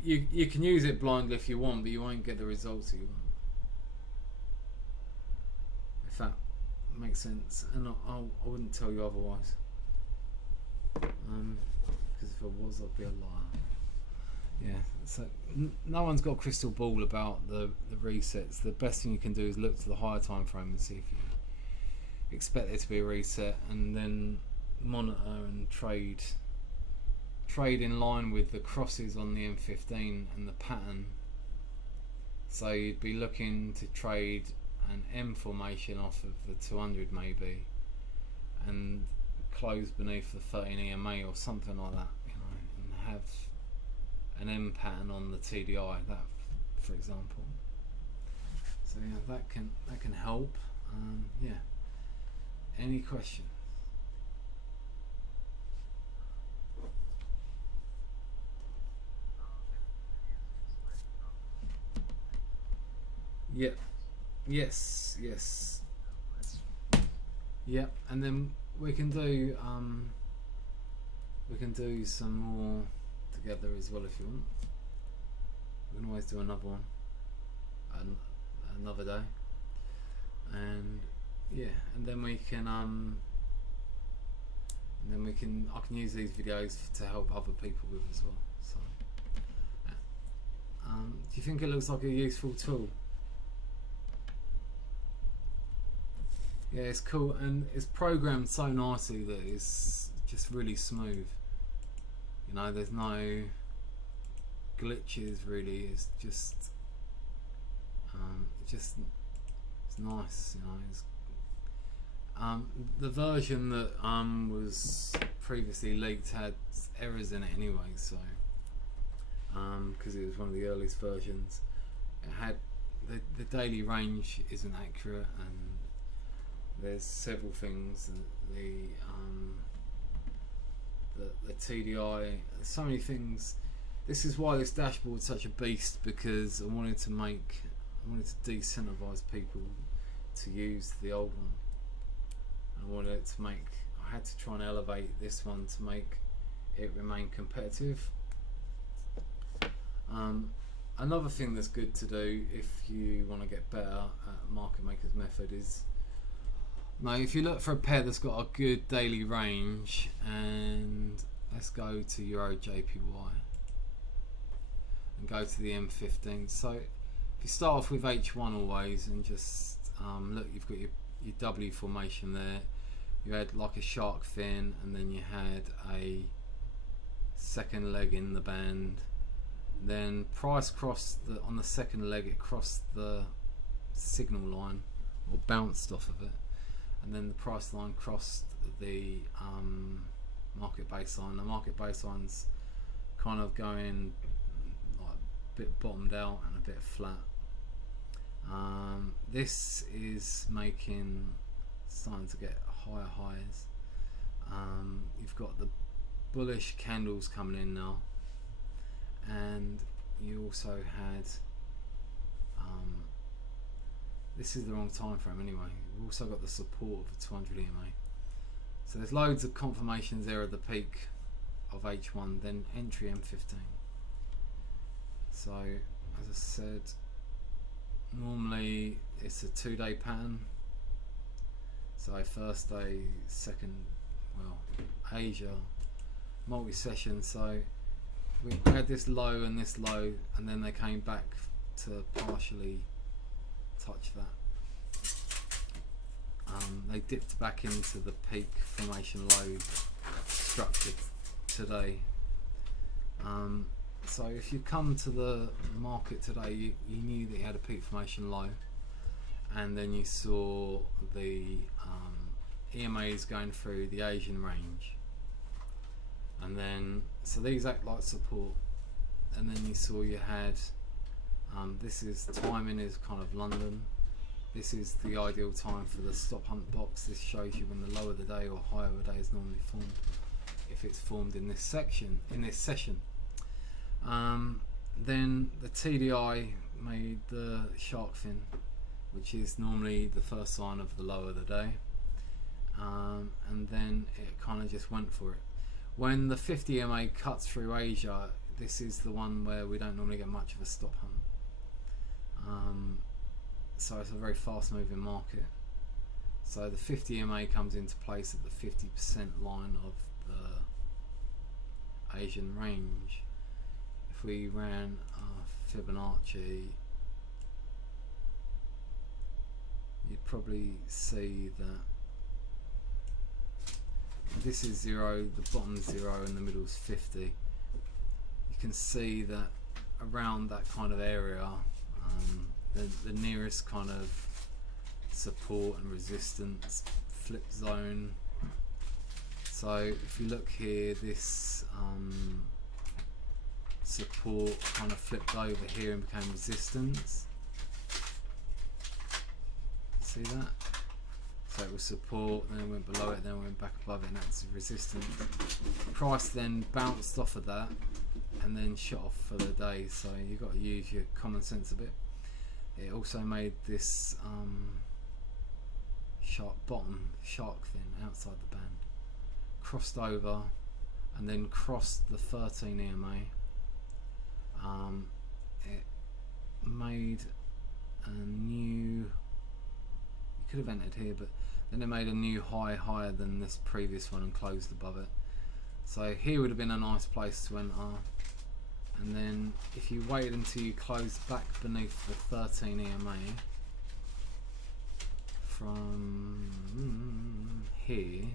You can use it blindly if you want, but you won't get the results that you want, if that makes sense. And I wouldn't tell you otherwise, because if I was, I'd be a liar. Yeah, so no one's got a crystal ball about the resets. The best thing you can do is look to the higher time frame and see if you expect there to be a reset, and then monitor and trade in line with the crosses on the M15 and the pattern. So you'd be looking to trade an M formation off of the 200 maybe, and close beneath the 13 EMA or something like that, you know, and have an M pattern on the TDI, that for example. So yeah, that can help. Yeah. Any questions? Yep. Yes. Yep. And then we can do some more together as well if you want. We can always do another one another day, and yeah, and then I can use these videos to help other people with as well. So do you think it looks like a useful tool? Yeah, it's cool, and it's programmed so nicely that it's just really smooth. You know, there's no glitches really. It's just it's nice. You know, it's, the version that was previously leaked had errors in it anyway. So because it was one of the earliest versions, it had the daily range isn't accurate, and there's several things that the TDI, so many things. This is why this dashboard's such a beast, because I wanted to decentivize people to use the old one. I wanted it to make a I had to try and elevate this one to make it remain competitive. Another thing that's good to do if you want to get better at market maker's method is, now if you look for a pair that's got a good daily range, and let's go to Euro JPY and go to the M15. So if you start off with H1 always and just look, you've got your W formation there. You had like a shark fin, and then you had a second leg in the band. Then price crossed on the second leg, it crossed the signal line or bounced off of it, and then the price line crossed the market baseline. The market baseline's kind of going like a bit bottomed out and a bit flat. This is starting to get higher highs. You've got the bullish candles coming in now, and you also had this is the wrong time frame anyway. We've also got the support of the 200 EMA. So there's loads of confirmations there of the peak of H1, then entry M15. So as I said, normally it's a 2-day pattern. So first day, second, well, Asia, multi-session. So we had this low and this low, and then they came back to partially touch that. They dipped back into the peak formation low structure today. So if you come to the market today, you knew that you had a peak formation low, and then you saw the EMAs going through the Asian range, and then so these act like support, and then you saw you had this is timing is kind of London. This is the ideal time for the stop hunt box. This shows you when the lower the day or higher the day is normally formed, if it's formed in this section, in this session. Then the TDI made the shark fin, which is normally the first sign of the lower of the day, and then it kind of just went for it. When the 50 EMA cuts through Asia, this is the one where we don't normally get much of a stop hunt. So it's a very fast moving market. So the 50 EMA comes into place at the 50% line of the Asian range. If we ran Fibonacci, you'd probably see that this is 0, the bottom's 0 and the middle's 50. You can see that around that kind of area, the nearest kind of support and resistance flip zone. So if you look here, this support kind of flipped over here and became resistance. See that? So it was support, then it went below it, then it went back above it, and that's resistance. Price then bounced off of that and then shot off for the day, so you've got to use your common sense a bit. It also made this sharp bottom shark fin outside the band, crossed over and then crossed the 13 EMA. It made a new, you could have entered here, but then it made a new high higher than this previous one and closed above it. So here would have been a nice place to enter, and then if you waited until you closed back beneath the 13 EMA from here,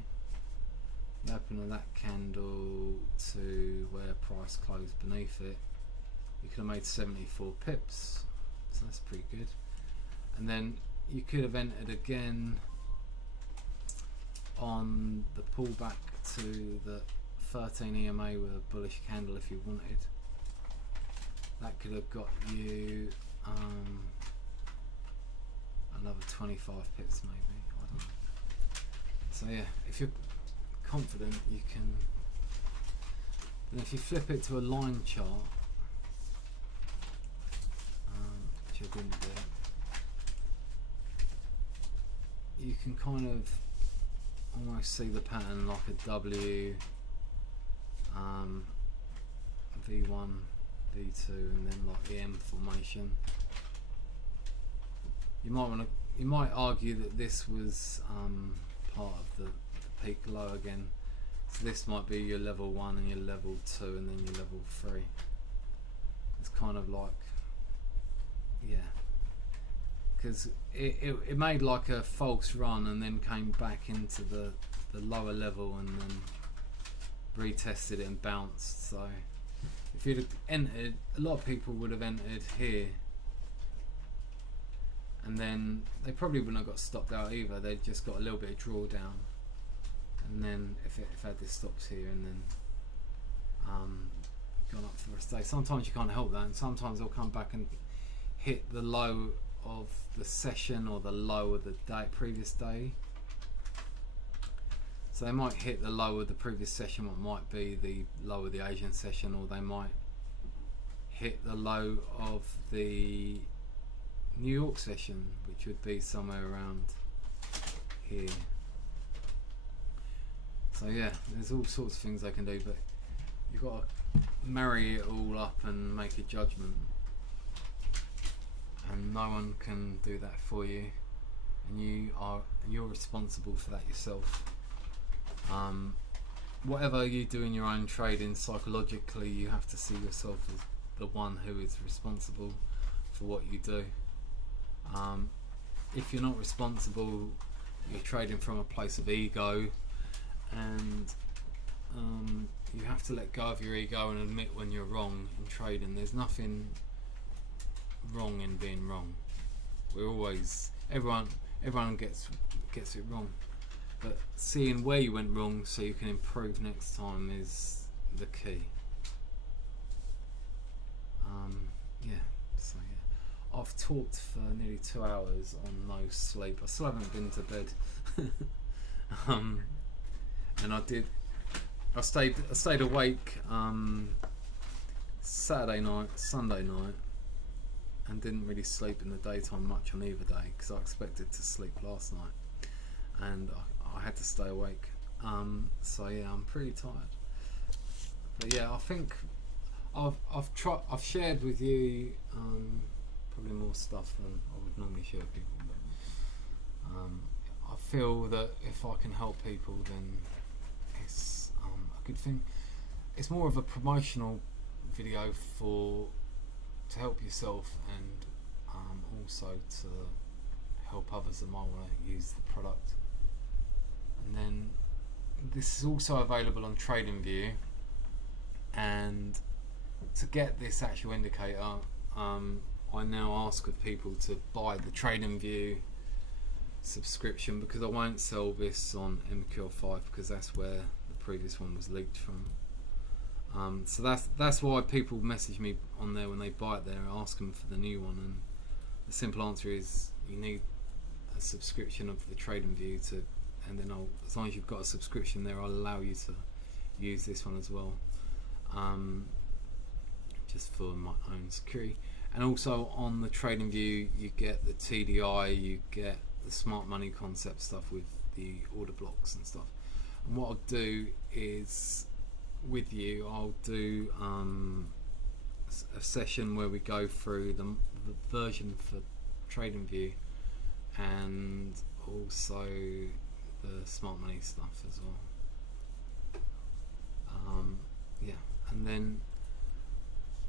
the open of that candle to where price closed beneath it, you could have made 74 pips, so that's pretty good. And then you could have entered again on the pullback to the 13 EMA with a bullish candle if you wanted. That could have got you another 25 pips maybe, I don't know. So yeah, if you're confident you can, then if you flip it to a line chart, which I didn't do, you can kind of almost see the pattern like a W, V1, V2, and then like the M formation. You might argue that this was part of the peak low again. So this might be your level 1 and your level 2 and then your level 3. It's kind of like, yeah, because it made like a false run and then came back into the lower level and then retested it and bounced. So if you'd have entered, a lot of people would have entered here, and then they probably wouldn't have got stopped out either. They've just got a little bit of drawdown, and then if it had this stops here and then gone up for the rest of the day. Sometimes you can't help that, and sometimes they'll come back and hit the low of the session or the low of the day, previous day. So they might hit the low of the previous session, what might be the low of the Asian session, or they might hit the low of the New York session, which would be somewhere around here. So yeah, there's all sorts of things they can do, but you've got to marry it all up and make a judgment, and no one can do that for you, and you're responsible for that yourself. Whatever you do in your own trading, psychologically you have to see yourself as the one who is responsible for what you do. If you're not responsible, you're trading from a place of ego, and you have to let go of your ego and admit when you're wrong in trading. There's nothing wrong in being wrong. We're always, everyone gets it wrong, but seeing where you went wrong so you can improve next time is the key. Yeah, so yeah, I've talked for nearly 2 hours on no sleep. I still haven't been to bed. And I stayed awake Saturday night, Sunday night, and didn't really sleep in the daytime much on either day because I expected to sleep last night, and I had to stay awake. So yeah, I'm pretty tired. But yeah, I think I've shared with you probably more stuff than I would normally share with people. But I feel that if I can help people, then it's a good thing. It's more of a promotional video to help yourself, and also to help others that might want to use the product. And then this is also available on TradingView, and to get this actual indicator, I now ask of people to buy the TradingView subscription, because I won't sell this on MQL5 because that's where the previous one was leaked from. So that's why people message me on there when they buy it there and ask them for the new one, and the simple answer is you need a subscription of the TradingView to, and then as long as you've got a subscription there, I'll allow you to use this one as well, just for my own security. And also on the TradingView you get the TDI, you get the smart money concept stuff with the order blocks and stuff. And what I'll do is, with you, I'll do a session where we go through the version for TradingView and also the smart money stuff as well. Yeah, and then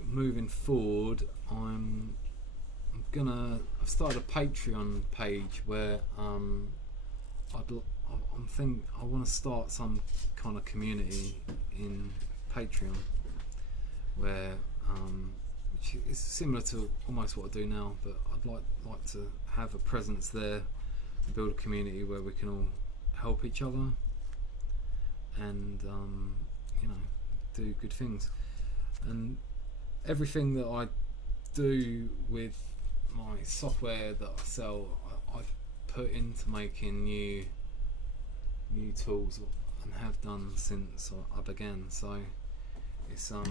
moving forward, I've started a Patreon page where I want to start some kind of community in Patreon where which is similar to almost what I do now, but I'd like to have a presence there and build a community where we can all help each other and do good things. And everything that I do with my software that I sell, I put into making new tools, and have done since I began. So it's not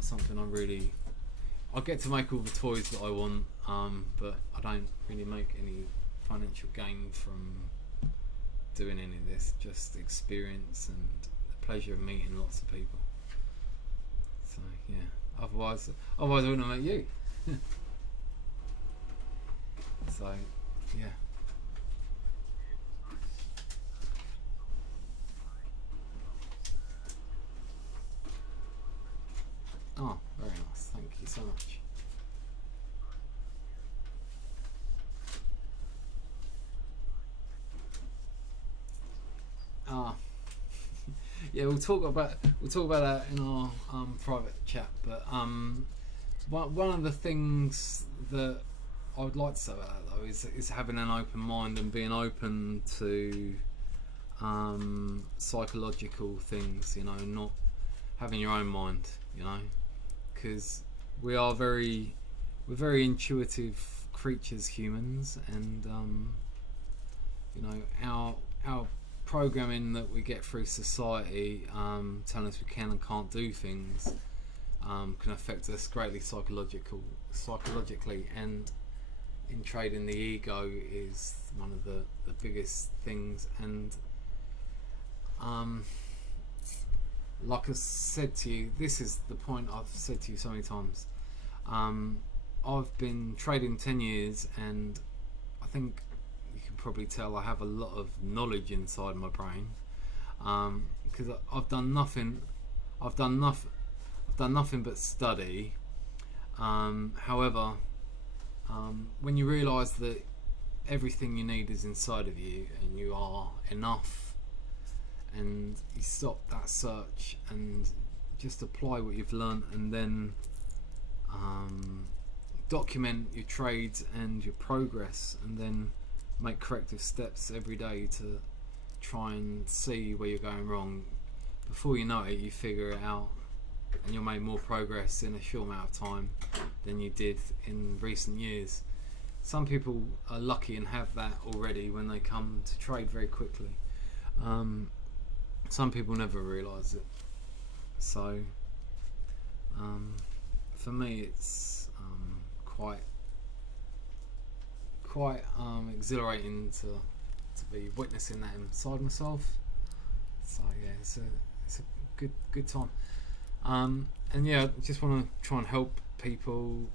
something I get to make all the toys that I want, but I don't really make any financial gain from doing any of this, just experience and the pleasure of meeting lots of people. So yeah, otherwise I wouldn't have met you. So yeah. Oh, very nice. Thank you so much. Ah, yeah, we'll talk about that in our private chat. But one of the things that I would like to say about that though is having an open mind and being open to psychological things. You know, not having your own mind. You know, because we're very intuitive creatures, humans, and you know, our programming that we get through society telling us we can and can't do things can affect us greatly psychologically, and in trading the ego is one of the biggest things. And like I said to you, this is the point I've said to you so many times. I've been trading 10 years and I think you can probably tell I have a lot of knowledge inside my brain, because I've done nothing but study. However, when you realise that everything you need is inside of you and you are enough, and you stop that search and just apply what you've learnt, and then document your trades and your progress, and then make corrective steps every day to try and see where you're going wrong. Before you know it, you figure it out and you'll make more progress in a short amount of time than you did in recent years. Some people are lucky and have that already when they come to trade very quickly. Some people never realise it. So for me it's quite exhilarating to be witnessing that inside myself. So yeah, it's a good time. And yeah, I just want to try and help people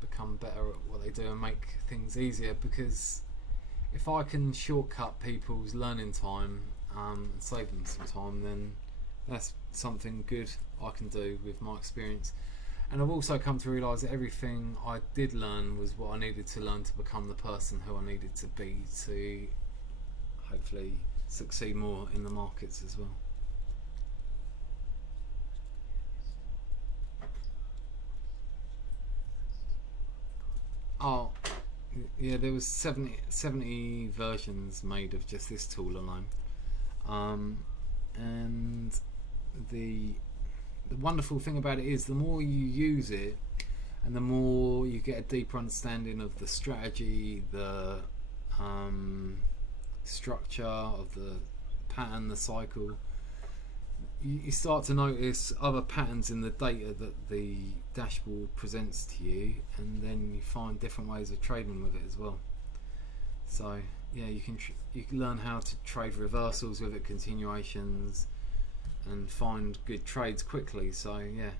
become better at what they do and make things easier, because if I can shortcut people's learning time and save them some time, then that's something good I can do with my experience. And I've also come to realise that everything I did learn was what I needed to learn to become the person who I needed to be, to hopefully succeed more in the markets as well. Oh, yeah, there was 70 versions made of just this tool alone. And the wonderful thing about it is the more you use it and the more you get a deeper understanding of the strategy, the structure of the pattern, the cycle, you start to notice other patterns in the data that the dashboard presents to you, and then you find different ways of trading with it as well. So yeah, you can learn how to trade reversals with it, continuations, and find good trades quickly. So yeah,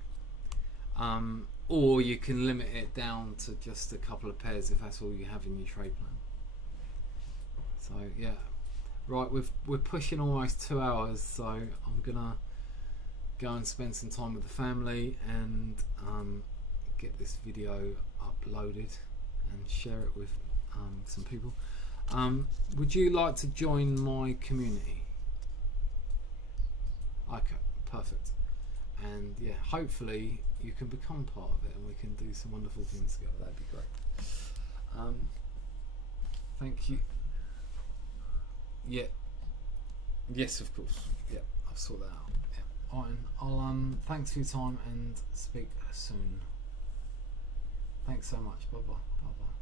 or you can limit it down to just a couple of pairs if that's all you have in your trade plan. So yeah, right, we're pushing almost 2 hours, so I'm gonna go and spend some time with the family and get this video uploaded and share it with some people. Would you like to join my community? Okay, perfect. And yeah, hopefully you can become part of it and we can do some wonderful things together. That'd be great. Thank you. Yeah. Yes, of course. Yeah, I'll sort that out. Yeah. Alright, I'll thanks for your time and speak soon. Thanks so much. Bye bye. Bye bye.